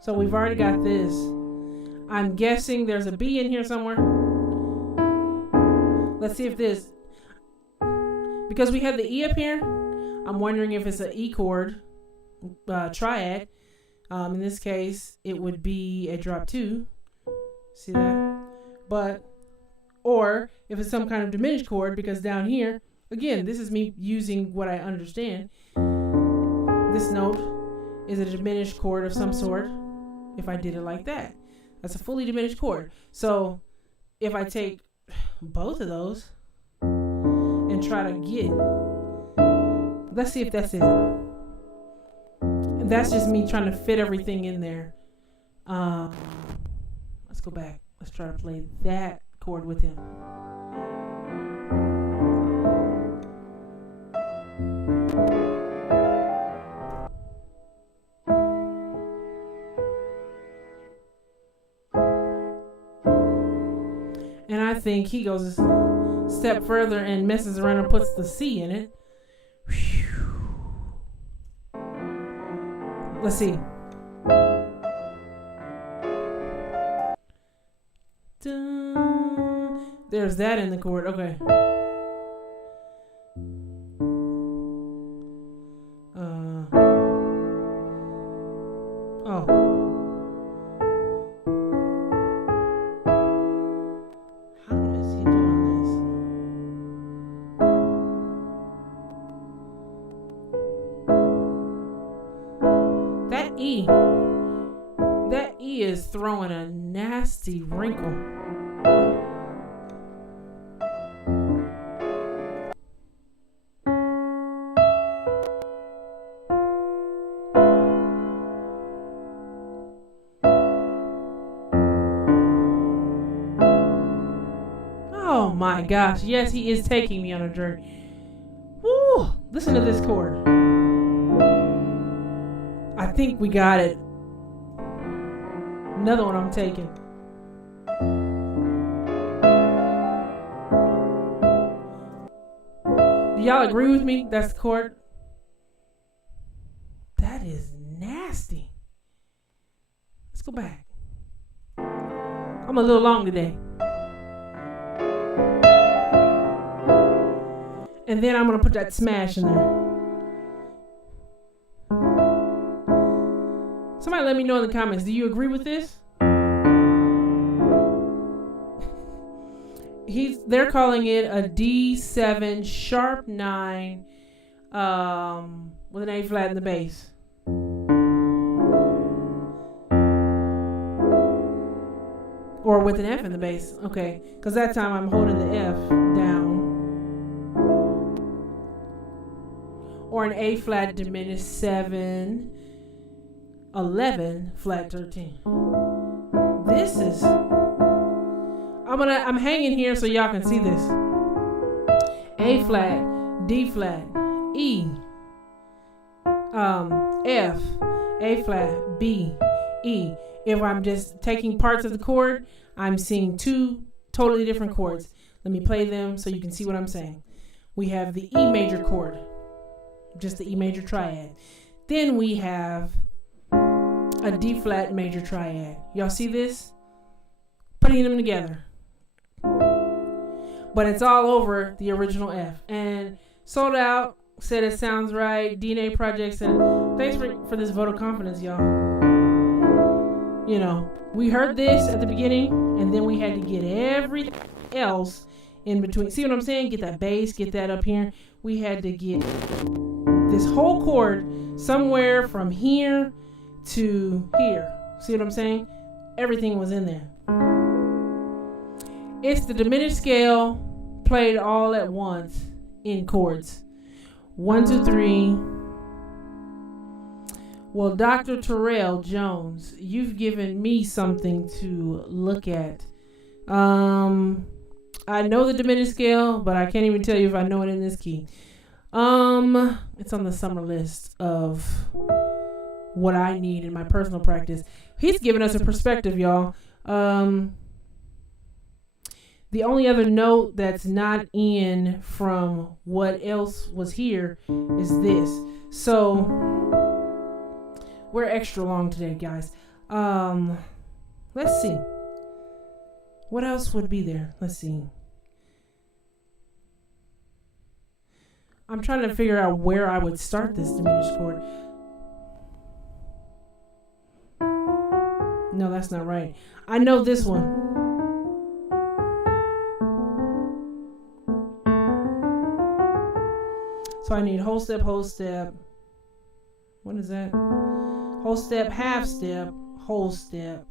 So we've already got this. I'm guessing there's a B in here somewhere. Let's see if this. because we have the E up here, I'm wondering if it's an E chord triad. In this case, it would be a drop 2. See that? Or if it's some kind of diminished chord, because down here, again, this is me using what I understand. This note is a diminished chord of some sort. If I did it like that, that's a fully diminished chord. So if I take both of those and try to get, let's see if that's it. That's just me trying to fit everything in there. Let's go back. Let's try to play that chord with him. And I think he goes a step further and messes around and puts the C in it. Let's see. There's that in the chord. Okay. Oh. How is he doing this? That E is throwing a nasty wrinkle. Oh my gosh, yes, he is taking me on a journey. Woo! Listen to this chord. I think we got it. Another one I'm taking. Do y'all agree with me? That's the chord. That is nasty. Let's go back. I'm a little long today. And then I'm going to put that smash in there. Somebody let me know in the comments. Do you agree with this? They're calling it a D7 sharp 9 with an A flat in the bass. Or with an F in the bass. Okay. Because that time I'm holding the F down. Or an A flat diminished 7, 11, flat 13. This is, I'm hanging here so y'all can see this. A flat, D flat, E, F, A flat, B, E. If I'm just taking parts of the chord, I'm seeing 2 totally different chords. Let me play them so you can see what I'm saying. We have the E major chord, just the E major triad. Then we have a D flat major triad. Y'all see this? Putting them together. But it's all over the original F. And Sold Out said it sounds right. DNA Project said, thanks for this vote of confidence, y'all. You know, we heard this at the beginning, and then we had to get everything else in between. See what I'm saying? Get that bass, get that up here. We had to get this whole chord somewhere from here to here. See what I'm saying? Everything was in there. It's the diminished scale played all at once in chords. 1, 2, 3. Well, Dr. Terrell Jones, you've given me something to look at. I know the diminished scale, but I can't even tell you if I know it in this key. It's on the summer list of what I need in my personal practice. He's given us a perspective, y'all. The only other note that's not in from what else was here is this. So we're extra long today, guys. Let's see. What else would be there? Let's see. I'm trying to figure out where I would start this diminished chord. No, that's not right. I know this one. So I need whole step, whole step. What is that? Whole step, half step, whole step.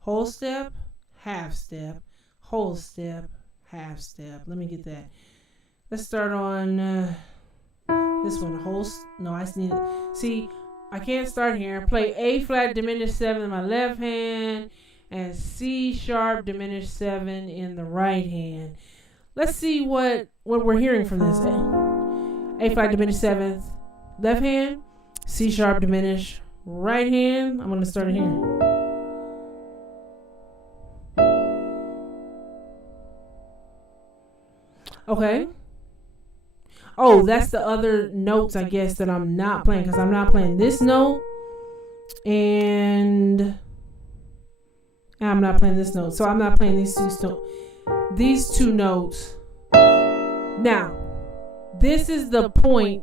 Whole step, half step, whole step, half step. Let me get that. Let's start on this one. No, I just need it. See, I can't start here. Play A flat diminished 7 in my left hand and C sharp diminished 7 in the right hand. Let's see what we're hearing from this. A flat diminished 7th left hand, C sharp diminished right hand. I'm going to start it here. Okay. Oh, that's the other notes, I guess, that I'm not playing, because I'm not playing this note and I'm not playing this note. So I'm not playing these two notes. Now, this is the point,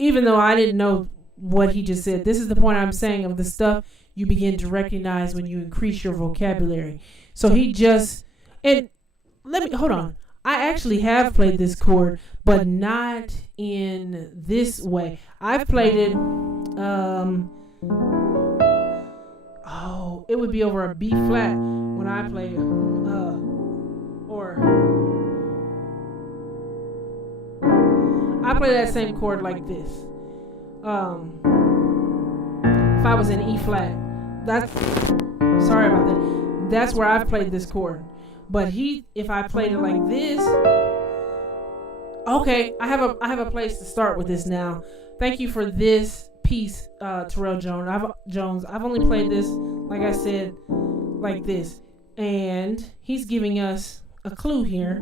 even though I didn't know what he just said, this is the point I'm saying of the stuff you begin to recognize when you increase your vocabulary. So he just, and hold on. I actually have played this chord, but not in this way. I've played it, it would be over a B flat when I play, I play that same chord like this. If I was in E flat, sorry about that. That's where I've played this chord. But if I played it like this, okay, I have a place to start with this now. Thank you for this piece, Terrell Jones. I've only played this, like I said, like this, and he's giving us a clue here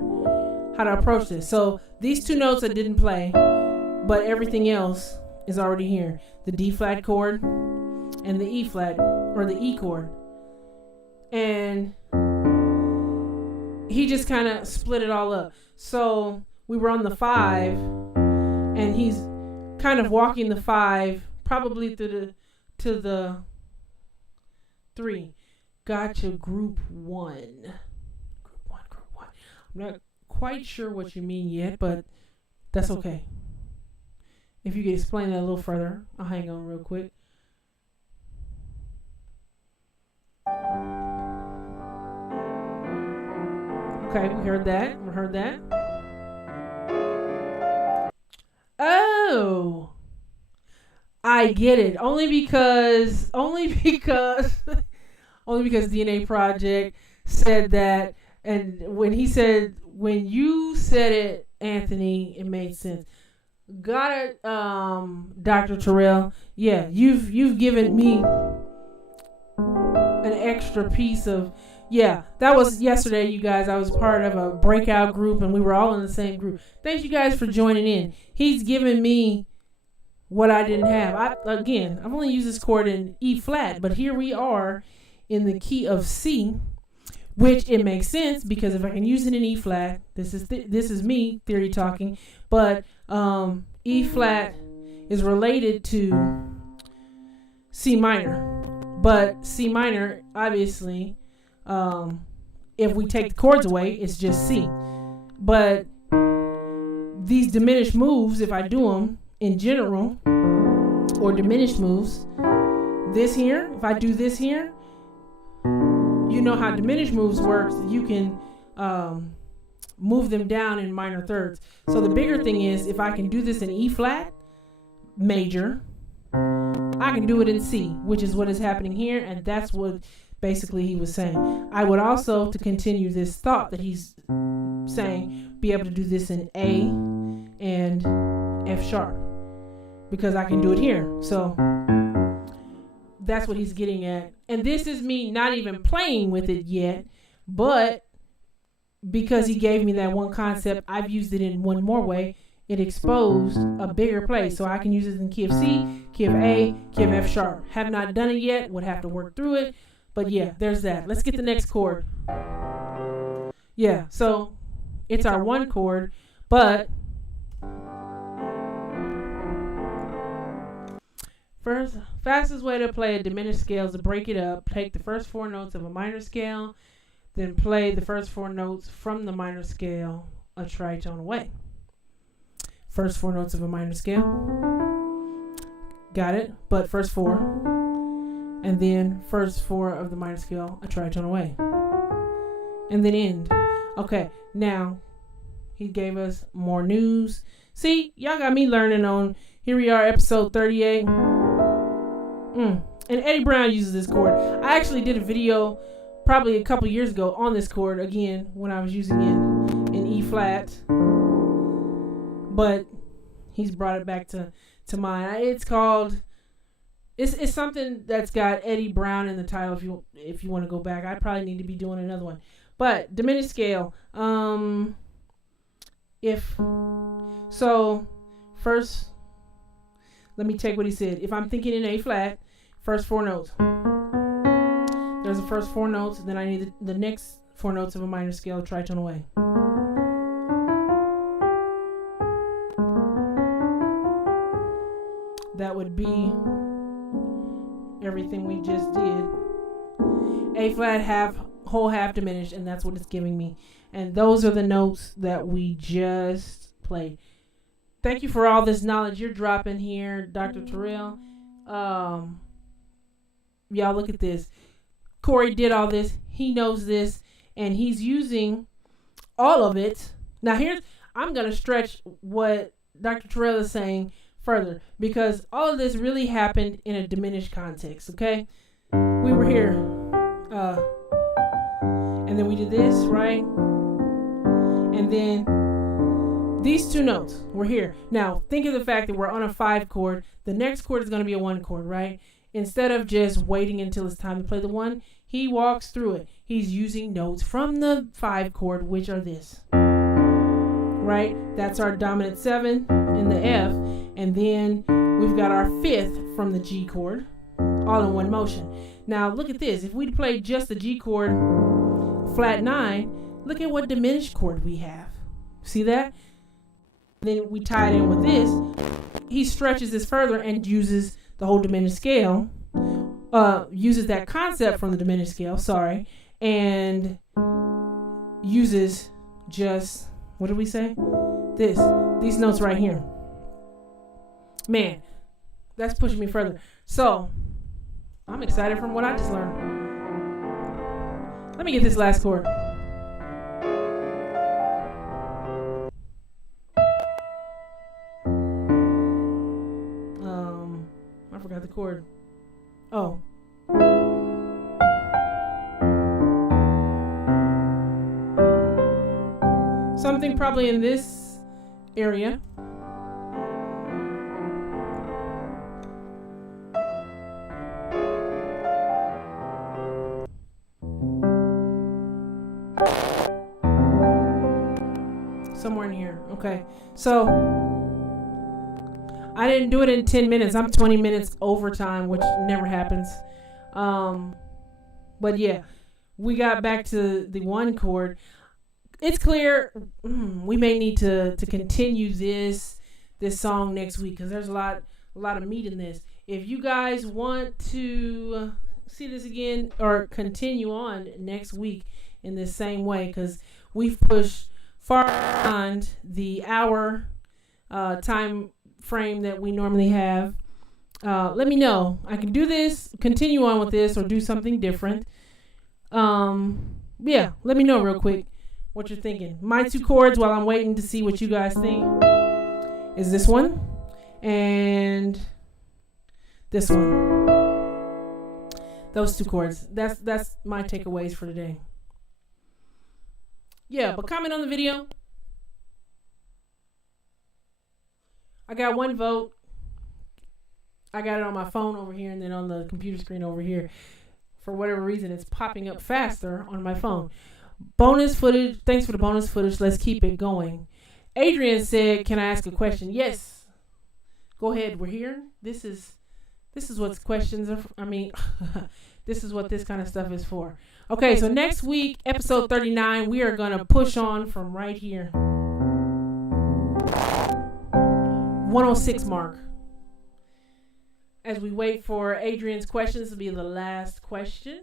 how to approach this. So these two notes I didn't play, but everything else is already here: the D flat chord and the E flat, or the E chord, and he just kind of split it all up. So we were on the 5, and he's kind of walking the 5 probably to the 3. Gotcha, group 1. Group 1. I'm not quite sure what you mean yet, but that's okay. If you could explain that a little further, I'll hang on real quick. Okay, we heard that. Oh, I get it. Only because DNA Project said that, and when you said it, Anthony, it made sense. Got it, Dr. Terrell. Yeah, you've given me an extra piece of. Yeah, that was yesterday, you guys. I was part of a breakout group, and we were all in the same group. Thank you guys for joining in. He's given me what I didn't have. I've only used this chord in E flat, but here we are in the key of C, which it makes sense because if I can use it in E flat, this is me theory talking, but E flat is related to C minor, but C minor obviously. If we take the chords away, it's just C. But these diminished moves, if I do them in general, or diminished moves, this here, if I do this here, you know how diminished moves works. You can move them down in minor thirds. So the bigger thing is, if I can do this in E flat major, I can do it in C, which is what is happening here, and that's what basically he was saying. I would also, to continue this thought that he's saying, be able to do this in A and F sharp, because I can do it here. So that's what he's getting at. And this is me not even playing with it yet, but because he gave me that one concept, I've used it in one more way. It exposed a bigger place. So I can use it in key of C, key of A, key of F sharp. Have not done it yet, would have to work through it. But yeah, there's that. Let's get the next chord. Yeah, so it's our 1 chord, but Fastest way to play a diminished scale is to break it up. Take the first 4 notes of a minor scale, then play the first 4 notes from the minor scale a tritone away. First 4 notes of a minor scale. Got it? But first 4. And then first 4 of the minor scale a tritone away. And then end. Okay, now he gave us more news. See, y'all got me learning on, here we are, episode 38. And Eddie Brown uses this chord. I actually did a video probably a couple years ago on this chord again when I was using it in E flat. But he's brought it back to mind. It's called, it's something that's got Eddie Brown in the title if you want to go back. I probably need to be doing another one. But diminished scale. First, let me take what he said. If I'm thinking in A flat, first 4 notes. There's the first 4 notes, then I need the next 4 notes of a minor scale tritone away. That would be everything we just did. A flat whole half diminished, and that's what it's giving me. And those are the notes that we just played. Thank you for all this knowledge you're dropping here, Dr. Terrell. Y'all look at this. Cory did all this. He knows this, and he's using all of it. Now I'm going to stretch what Dr. Terrell is saying further, because all of this really happened in a diminished context, okay? We were here, and then we did this, right? And then these 2 notes were here. Now, think of the fact that we're on a 5 chord. The next chord is going to be a 1 chord, right? Instead of just waiting until it's time to play the 1, he walks through it. He's using notes from the 5 chord, which are this, right? That's our dominant 7 in the F. And then we've got our 5th from the G chord, all in one motion. Now, look at this. If we played just the G chord, flat 9, look at what diminished chord we have. See that? Then we tie it in with this. He stretches this further and uses the whole diminished scale, uses that concept from the diminished scale, and uses just, what did we say? These notes right here. Man, that's pushing me further. So, I'm excited from what I just learned. Let me get this last chord. I forgot the chord. Oh. Something probably in this area. Somewhere in here. Okay. So I didn't do it in 10 minutes. I'm 20 minutes overtime, which never happens. But yeah, we got back to the 1 chord. It's clear we may need to continue this song next week, because there's a lot of meat in this. If you guys want to see this again or continue on next week in this same way, because we've pushed far beyond the hour time frame that we normally have, let me know. I can do this, continue on with this, or do something different. Yeah, let me know real quick what you're thinking. My 2 chords, while I'm waiting to see what you guys think, is this one and this one. Those 2 chords. That's my takeaways for today. Yeah, but comment on the video. I got 1 vote. I got it on my phone over here and then on the computer screen over here. For whatever reason, it's popping up faster on my phone. Bonus footage. Thanks for the bonus footage. Let's keep it going. Adrian said, "Can I ask a question?" Yes. Go ahead. We're here. This is what questions are. This is what this kind of stuff is for. Okay, so next week, episode 39, we are going to push on from right here. 106 mark. as we wait for Adrian's questions, this will be the last question.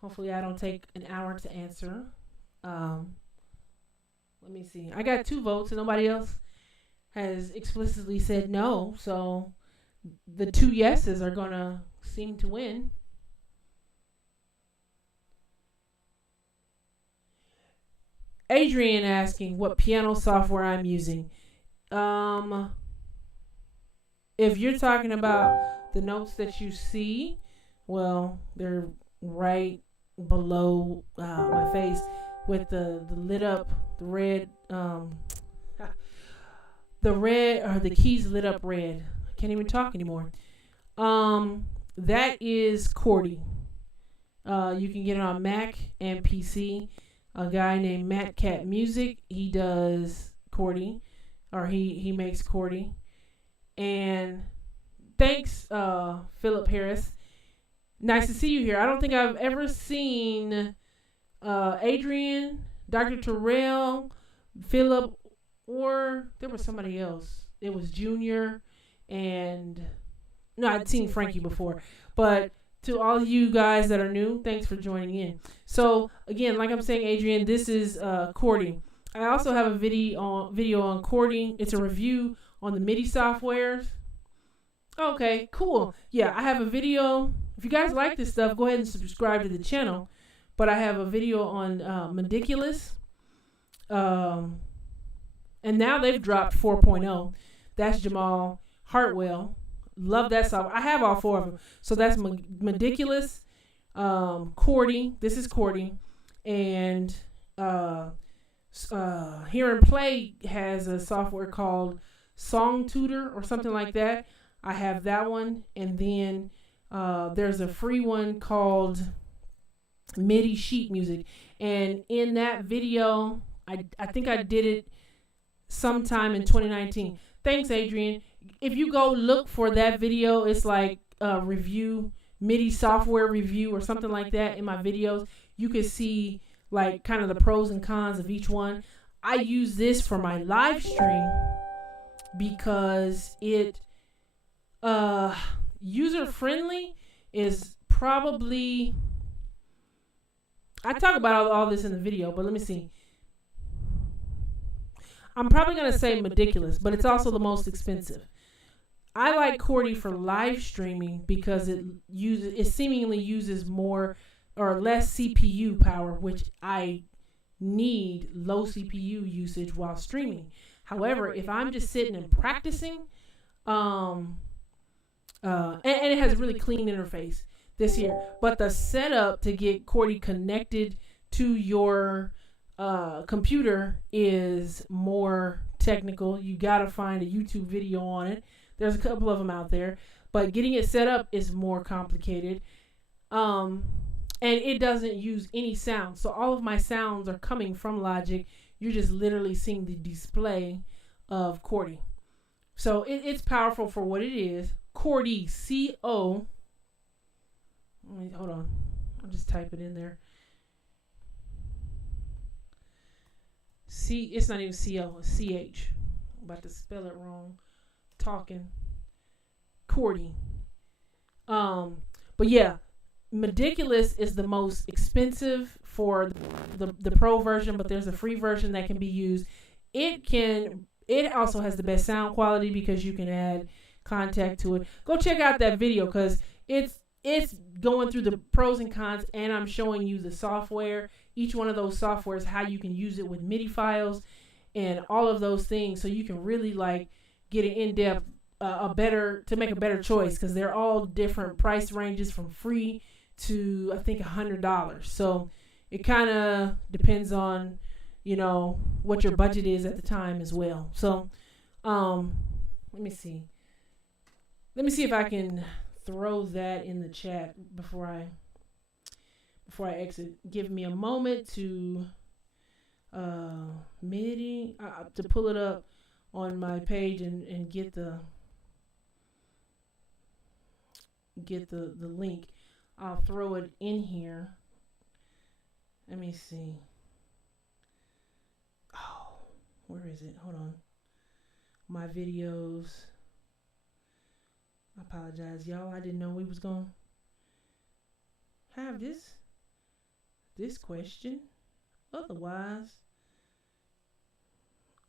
Hopefully I don't take an hour to answer. Let me see. I got 2 votes and nobody else has explicitly said no. So the 2 yeses are going to seem to win. Adrian asking what piano software I'm using. If you're talking about the notes that you see, well, they're right below my face with the lit up, the red, the red, or the keys lit up red. I can't even talk anymore. That is Cory. You can get it on Mac and PC. A guy named Matt Cat Music, he does Cory, or he makes Cory. And thanks, Philip Harris. Nice to see you here. I don't think I've ever seen Adrian, Dr. Terrell, Philip, or there was somebody else. It was Junior, and no, I'd seen Frankie before. But to all you guys that are new, thanks for joining in. So again, like I'm saying, Adrian, this is Cory. I also have a video on Cory. It's a review on the Midi softwares. Okay, cool. Yeah, I have a video. If you guys like this stuff, go ahead and subscribe to the channel. But I have a video on Meticulous. And now they've dropped 4.0. That's Jamal Hartwell. Love that software. I have all 4 of them. So that's Meticulous, Cory. This is Cory. And Hear and Play has a software called Song Tutor or something like that. I have that one. And then there's a free one called Midi Sheet Music. And in that video, I think I did it sometime in 2019. Thanks, Adrian. If you go look for that video, it's like review, Midi software review or something like that in my videos. You can see like kind of the pros and cons of each one. I use this for my live stream because it user friendly is probably, I talk about all this in the video, but let me see. I'm probably going to say Meticulous, but it's also the most expensive. I like Cory for live streaming because it seemingly uses more or less CPU power, which I need low CPU usage while streaming. However, if I'm just sitting and practicing, and it has a really clean interface this here, but the setup to get Cory connected to your computer is more technical. You gotta find a YouTube video on it. There's a couple of them out there, but getting it set up is more complicated. And it doesn't use any sound. So all of my sounds are coming from Logic. You're just literally seeing the display of Cory. So it's powerful for what it is. Cory, C-O. Hold on. I'll just type it in there. It's not even C-O, it's C-H. I'm about to spell it wrong. Talking. Cory. But yeah, Meticulous is the most expensive for the pro version, but there's a free version that can be used. It also has the best sound quality because you can add contact to it. Go check out that video because it's going through the pros and cons, and I'm showing you the software, each one of those softwares, how you can use it with MIDI files and all of those things, so you can really like get an in-depth to make a better choice, because they're all different price ranges from free to I think $100. So it kind of depends on what your budget is at the time as well. So let me see if I can throw that in the chat before I exit. Give me a moment to Midi to pull it up on my page and get the link. I'll throw it in here. Let me see. Oh, where is it? Hold on. my videos. I apologize, y'all. I didn't know we was going to have this question. Otherwise,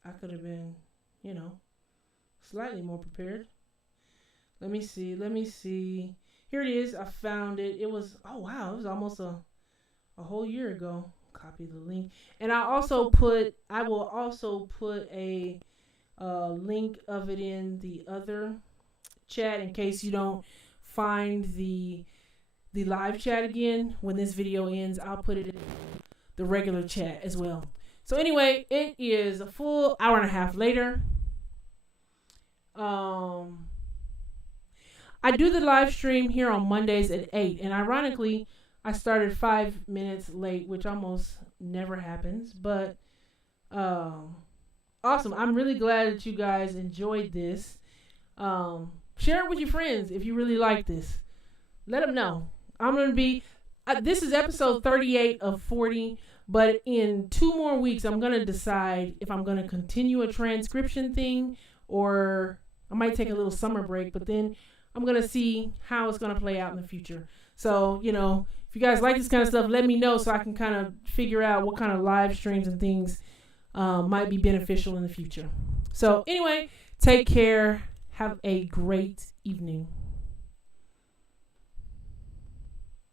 I could have been, slightly more prepared. Let me see. Here it is. I found it. It was, oh wow, it was almost a whole year ago. Copy the link. And I will also put a link of it in the other chat in case you don't find the live chat again. When this video ends, I'll put it in the regular chat as well. So anyway, it is a full hour and a half later. I do the live stream here on Mondays at 8, and ironically, I started 5 minutes late, which almost never happens, but awesome. I'm really glad that you guys enjoyed this. Share it with your friends if you really like this. Let them know. I'm going to be, this is episode 38 of 40, but in 2 more weeks, I'm going to decide if I'm going to continue a transcription thing, or I might take a little summer break, but then I'm going to see how it's going to play out in the future. So, if you guys like this kind of stuff, let me know so I can kind of figure out what kind of live streams and things might be beneficial in the future. So anyway, take care. Have a great evening.